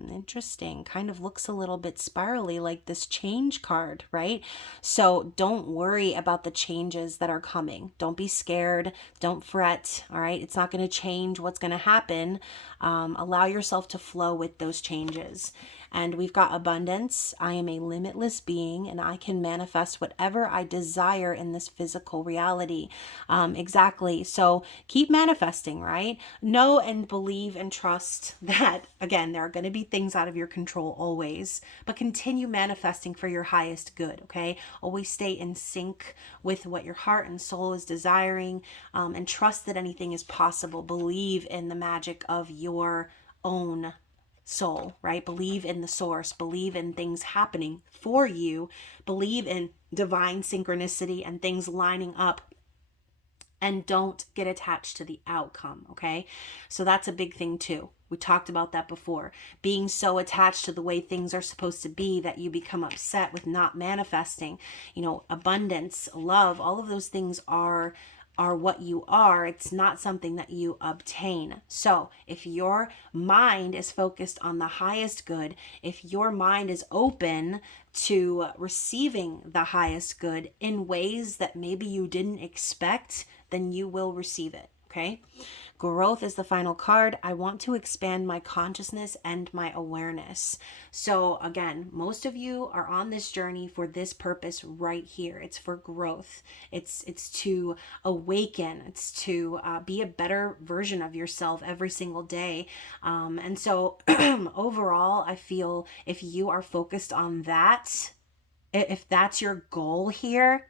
Interesting. Kind of looks a little bit spirally like this change card, right? So don't worry about the changes that are coming. Don't be scared. Don't fret. All right. It's not going to change what's going to happen. Allow yourself to flow with those changes. And we've got abundance. I am a limitless being and I can manifest whatever I desire in this physical reality. Exactly. So keep manifesting, right? Know and believe and trust that, again, there are going to be things out of your control always, but continue manifesting for your highest good, okay? Always stay in sync with what your heart and soul is desiring, and trust that anything is possible. Believe in the magic of your own soul, right? Believe in the source, believe in things happening for you, believe in divine synchronicity and things lining up, and don't get attached to the outcome, okay? So that's a big thing too. We talked about that before. Being so attached to the way things are supposed to be that you become upset with not manifesting. You know, abundance, love, all of those things are what you are. It's not something that you obtain. So if your mind is focused on the highest good, if your mind is open to receiving the highest good in ways that maybe you didn't expect, then you will receive it. Okay, Growth is the final card. I want to expand my consciousness and my awareness. So again, most of you are on this journey for this purpose right here. It's for growth. It's to awaken. It's to be a better version of yourself every single day. And so overall, I feel if you are focused on that, if that's your goal here,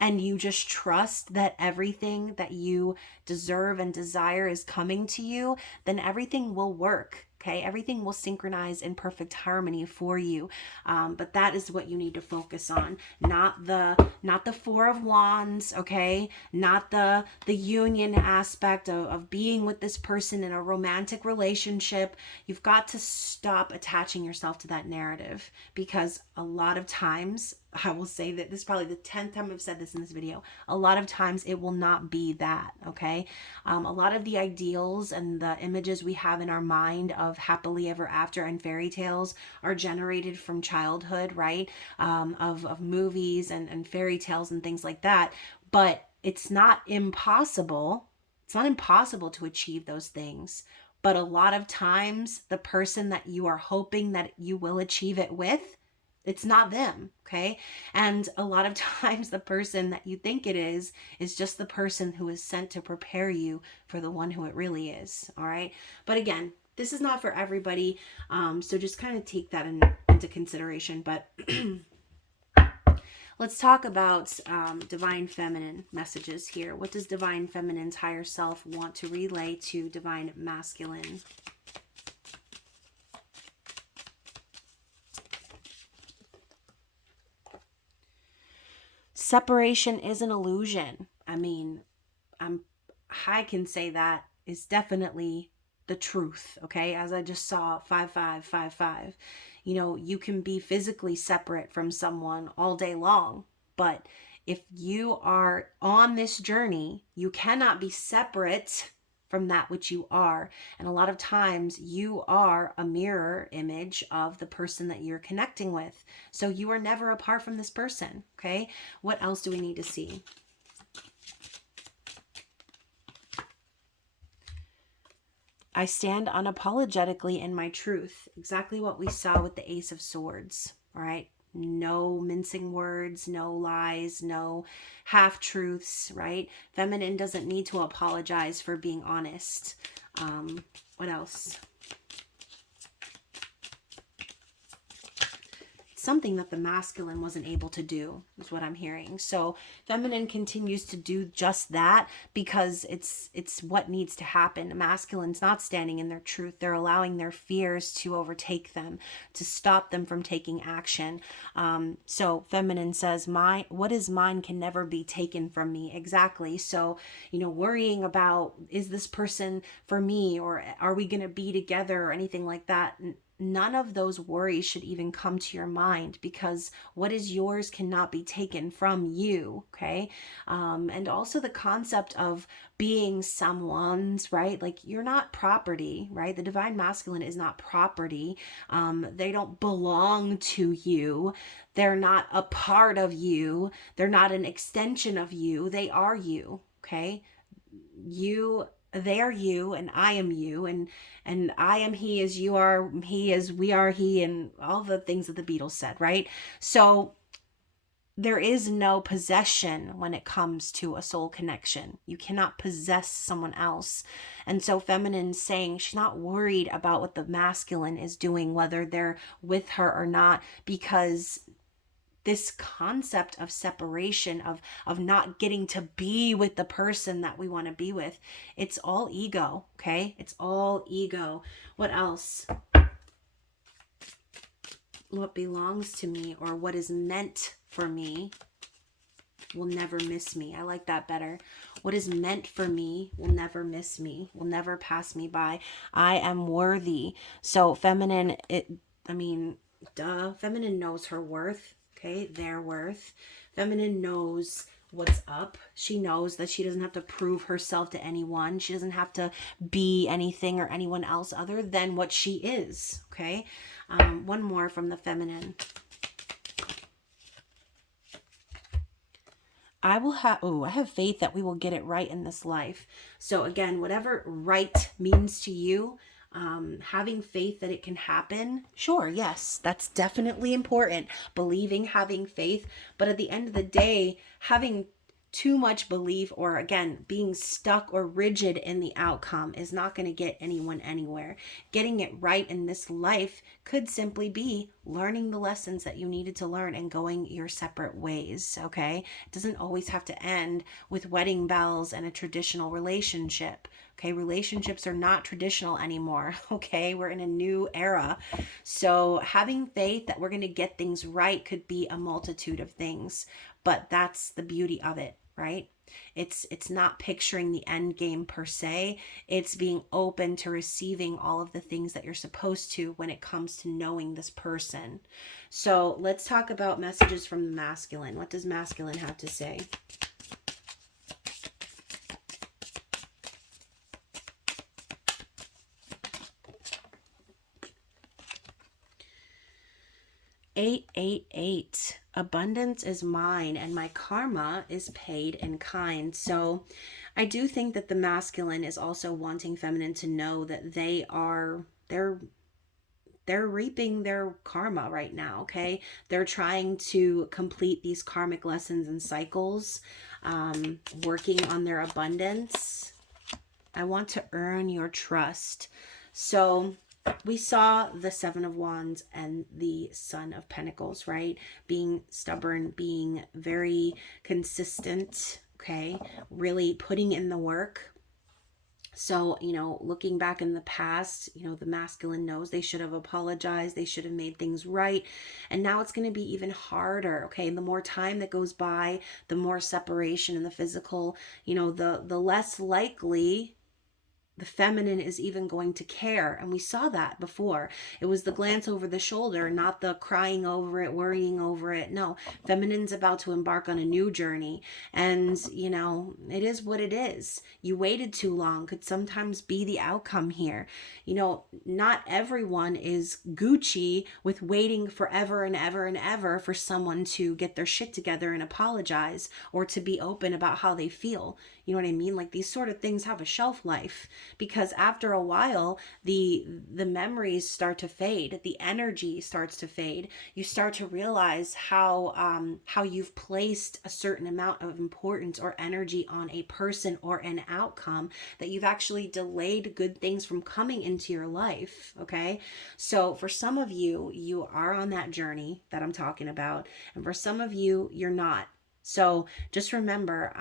and you just trust that everything that you deserve and desire is coming to you, then everything will work. Okay, everything will synchronize in perfect harmony for you. But that is what you need to focus on, not the Four of Wands. Okay, not the union aspect of being with this person in a romantic relationship. You've got to stop attaching yourself to that narrative, because a lot of times, I will say that this is probably the 10th time I've said this in this video, a lot of times it will not be that. Okay, a lot of the ideals and the images we have in our mind of happily ever after and fairy tales are generated from childhood, right? Of movies and fairy tales and things like that. But it's not impossible. It's not impossible to achieve those things. But a lot of times, the person that you are hoping that you will achieve it with, it's not them, okay? And a lot of times the person that you think it is just the person who is sent to prepare you for the one who it really is, all right? But again, this is not for everybody, so just kind of take that into consideration. But let's talk about Divine Feminine messages here. What does Divine Feminine's higher self want to relay to Divine Masculine? Separation is an illusion. I mean, I can say that is definitely the truth, okay? As I just saw, 5555. You know, you can be physically separate from someone all day long, but if you are on this journey, you cannot be separate from that which you are. And a lot of times you are a mirror image of the person that you're connecting with. So you are never apart from this person, okay? What else do we need to see? I stand unapologetically in my truth. Exactly what we saw with the Ace of Swords, all right? No mincing words, no lies, no half-truths, right? Feminine doesn't need to apologize for being honest. What else? Something that the masculine wasn't able to do is what I'm hearing. So feminine continues to do just that because it's what needs to happen. The masculine's not standing in their truth. They're allowing their fears to overtake them, to stop them from taking action. So feminine says, what is mine can never be taken from me. Exactly. So, you know, worrying about, is this person for me, or are we going to be together, or anything like that? None of those worries should even come to your mind, because what is yours cannot be taken from you, okay? And also the concept of being someone's, right? Like, you're not property, right? The divine masculine is not property. They don't belong to you. They're not a part of you. They're not an extension of you. They are you, okay? They are you, and I am you, and I am he as you are he, as we are he, and all the things that the Beatles said, right? So there is no possession when it comes to a soul connection. You cannot possess someone else. And so feminine's saying she's not worried about what the masculine is doing, whether they're with her or not, because this concept of separation, of not getting to be with the person that we want to be with, it's all ego, okay? It's all ego. What else? What belongs to me, or what is meant for me, will never miss me. I like that better. What is meant for me will never miss me, will never pass me by. I am worthy. So feminine, feminine knows her worth. Okay, their worth. Feminine knows what's up. She knows that she doesn't have to prove herself to anyone. She doesn't have to be anything or anyone else other than what she is. Okay, one more from the feminine. I have faith that we will get it right in this life. So again, whatever right means to you, having faith that it can happen. Sure, yes, that's definitely important. Believing, having faith. But at the end of the day, having too much belief, or again being stuck or rigid in the outcome, is not going to get anyone anywhere. Getting it right in this life could simply be learning the lessons that you needed to learn and going your separate ways. Okay, it doesn't always have to end with wedding bells and a traditional relationship. Okay, relationships are not traditional anymore. Okay, we're in a new era. So having faith that we're going to get things right could be a multitude of things, but that's the beauty of it, right? It's not picturing the end game per se. It's being open to receiving all of the things that you're supposed to when it comes to knowing this person. So let's talk about messages from the masculine. What does masculine have to say? 888. Abundance is mine and my karma is paid in kind. So I do think that the masculine is also wanting feminine to know that they're reaping their karma right now. Okay, they're trying to complete these karmic lessons and cycles, working on their abundance. I want to earn your trust. So we saw the Seven of Wands and the Son of Pentacles, right? Being stubborn, being very consistent, okay? Really putting in the work. So, looking back in the past, the masculine knows they should have apologized. They should have made things right. And now it's going to be even harder. Okay. And the more time that goes by, the more separation in the physical, the less likely the feminine is even going to care. And we saw that before. It was the glance over the shoulder, not the crying over it, worrying over it. No, feminine's about to embark on a new journey. And, it is what it is. You waited too long could sometimes be the outcome here. Not everyone is Gucci with waiting forever and ever and ever for someone to get their shit together and apologize, or to be open about how they feel. You know what I mean? Like, these sort of things have a shelf life, because after a while, the memories start to fade, the energy starts to fade. You start to realize how you've placed a certain amount of importance or energy on a person or an outcome, that you've actually delayed good things from coming into your life. Okay, so for some of you, you are on that journey that I'm talking about, and for some of you, you're not. So just remember,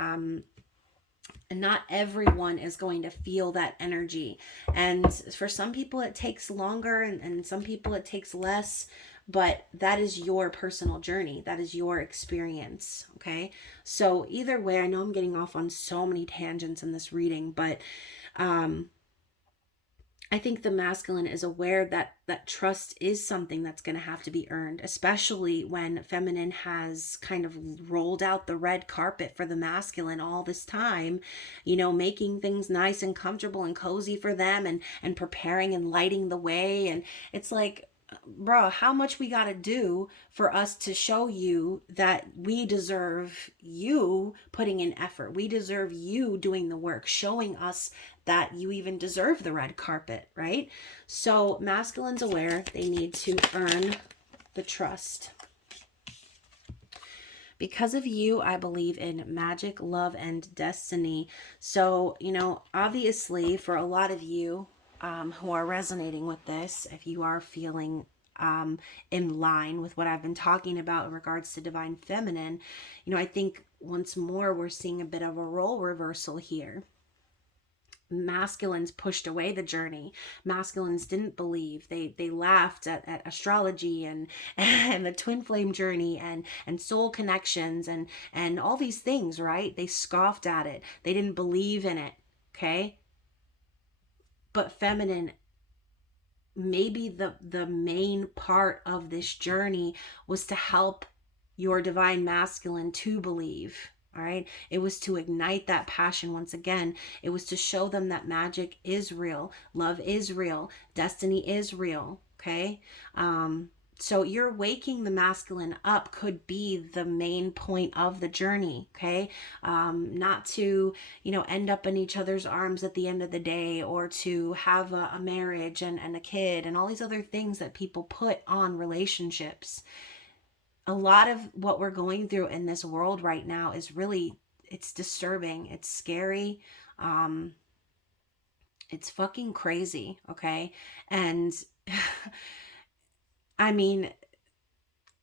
and not everyone is going to feel that energy. And for some people it takes longer, and some people it takes less, but that is your personal journey. That is your experience. Okay. So either way, I know I'm getting off on so many tangents in this reading, but I think the masculine is aware that trust is something that's going to have to be earned, especially when feminine has kind of rolled out the red carpet for the masculine all this time, making things nice and comfortable and cozy for them, and preparing and lighting the way. And it's like, bro, how much we got to do for us to show you that we deserve you putting in effort? We deserve you doing the work, showing us that you even deserve the red carpet, right? So masculine's aware they need to earn the trust. Because of you, I believe in magic, love, and destiny. So, obviously for a lot of you, who are resonating with this, if you are feeling in line with what I've been talking about in regards to divine feminine, I think once more we're seeing a bit of a role reversal here. Masculines pushed away the journey. Masculines didn't believe. They laughed at astrology and the twin flame journey and soul connections and all these things, right? They scoffed at it. They didn't believe in it. Okay. But feminine, maybe the main part of this journey was to help your divine masculine to believe. All right. It was to ignite that passion once again. It was to show them that magic is real. Love is real. Destiny is real. Okay. So you're waking the masculine up could be the main point of the journey, okay? Not to, end up in each other's arms at the end of the day, or to have a marriage and a kid and all these other things that people put on relationships. A lot of what we're going through in this world right now is really, it's disturbing. It's scary. It's fucking crazy, okay? And I mean,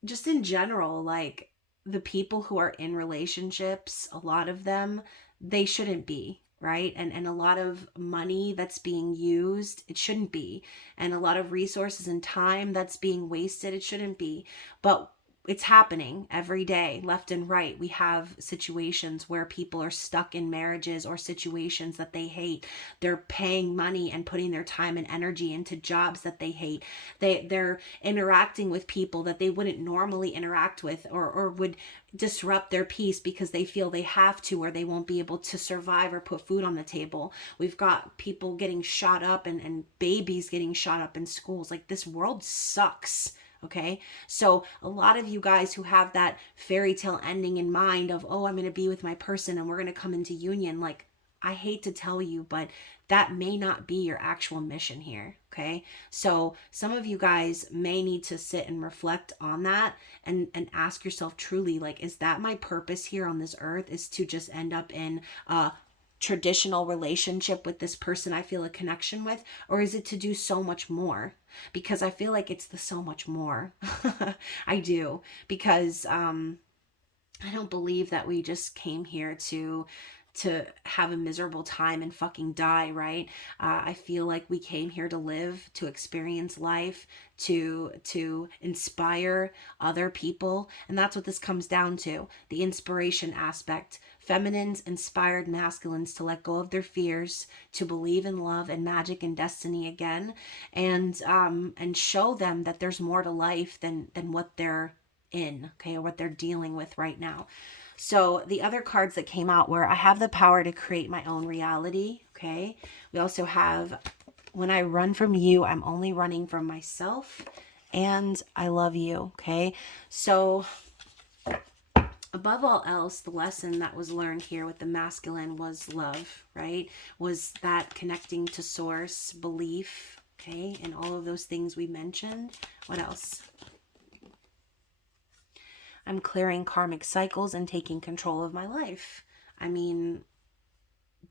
just in general, like the people who are in relationships, a lot of them, they shouldn't be, right? And a lot of money that's being used, it shouldn't be. And a lot of resources and time that's being wasted, it shouldn't be. But it's happening every day, left and right. We have situations where people are stuck in marriages or situations that they hate. They're paying money and putting their time and energy into jobs that they hate. They're interacting with people that they wouldn't normally interact with, or would disrupt their peace because they feel they have to, or they won't be able to survive or put food on the table. We've got people getting shot up, and babies getting shot up in schools. Like, this world sucks. Okay. So a lot of you guys who have that fairy tale ending in mind of, oh, I'm going to be with my person and we're going to come into union. Like, I hate to tell you, but that may not be your actual mission here. Okay. So some of you guys may need to sit and reflect on that, and ask yourself truly, like, is that my purpose here on this earth, is to just end up in a traditional relationship with this person I feel a connection with, or is it to do so much more? Because I feel like it's the so much more. I do, because I don't believe that we just came here to have a miserable time and fucking die, right? I feel like we came here to live, to experience life, to inspire other people, and that's what this comes down to, the inspiration aspect. Feminines inspired masculines to let go of their fears, to believe in love and magic and destiny again, and show them that there's more to life than what they're in, okay, or what they're dealing with right now. So the other cards that came out were, I have the power to create my own reality, okay? We also have, when I run from you, I'm only running from myself, and I love you, okay? So above all else, the lesson that was learned here with the masculine was love, right? Was that connecting to source, belief, okay? And all of those things we mentioned. What else? I'm clearing karmic cycles and taking control of my life. I mean,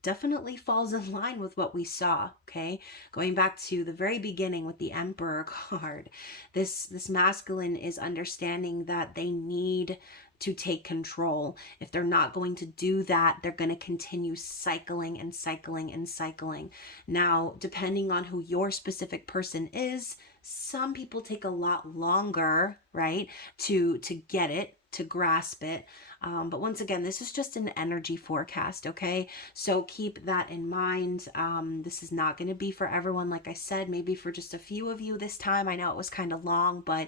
definitely falls in line with what we saw, okay? Going back to the very beginning with the Emperor card, this masculine is understanding that they need to take control. If they're not going to do that, they're going to continue cycling and cycling and cycling. Now, depending on who your specific person is, some people take a lot longer, right, to get it, to grasp it. But once again, this is just an energy forecast, okay? So keep that in mind. This is not going to be for everyone, like I said, maybe for just a few of you this time. I know it was kind of long, but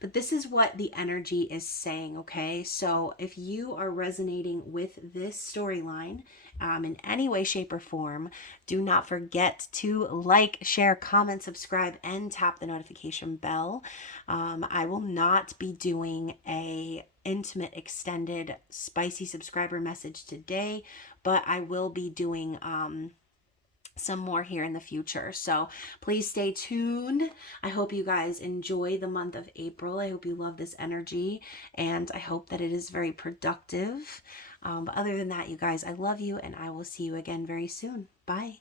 this is what the energy is saying, okay? So if you are resonating with this storyline in any way, shape, or form, do not forget to like, share, comment, subscribe, and tap the notification bell. I will not be doing a intimate, extended, spicy subscriber message today, but I will be doing some more here in the future. So please stay tuned. I hope you guys enjoy the month of April. I hope you love this energy, and I hope that it is very productive. But other than that, you guys, I love you, and I will see you again very soon. Bye.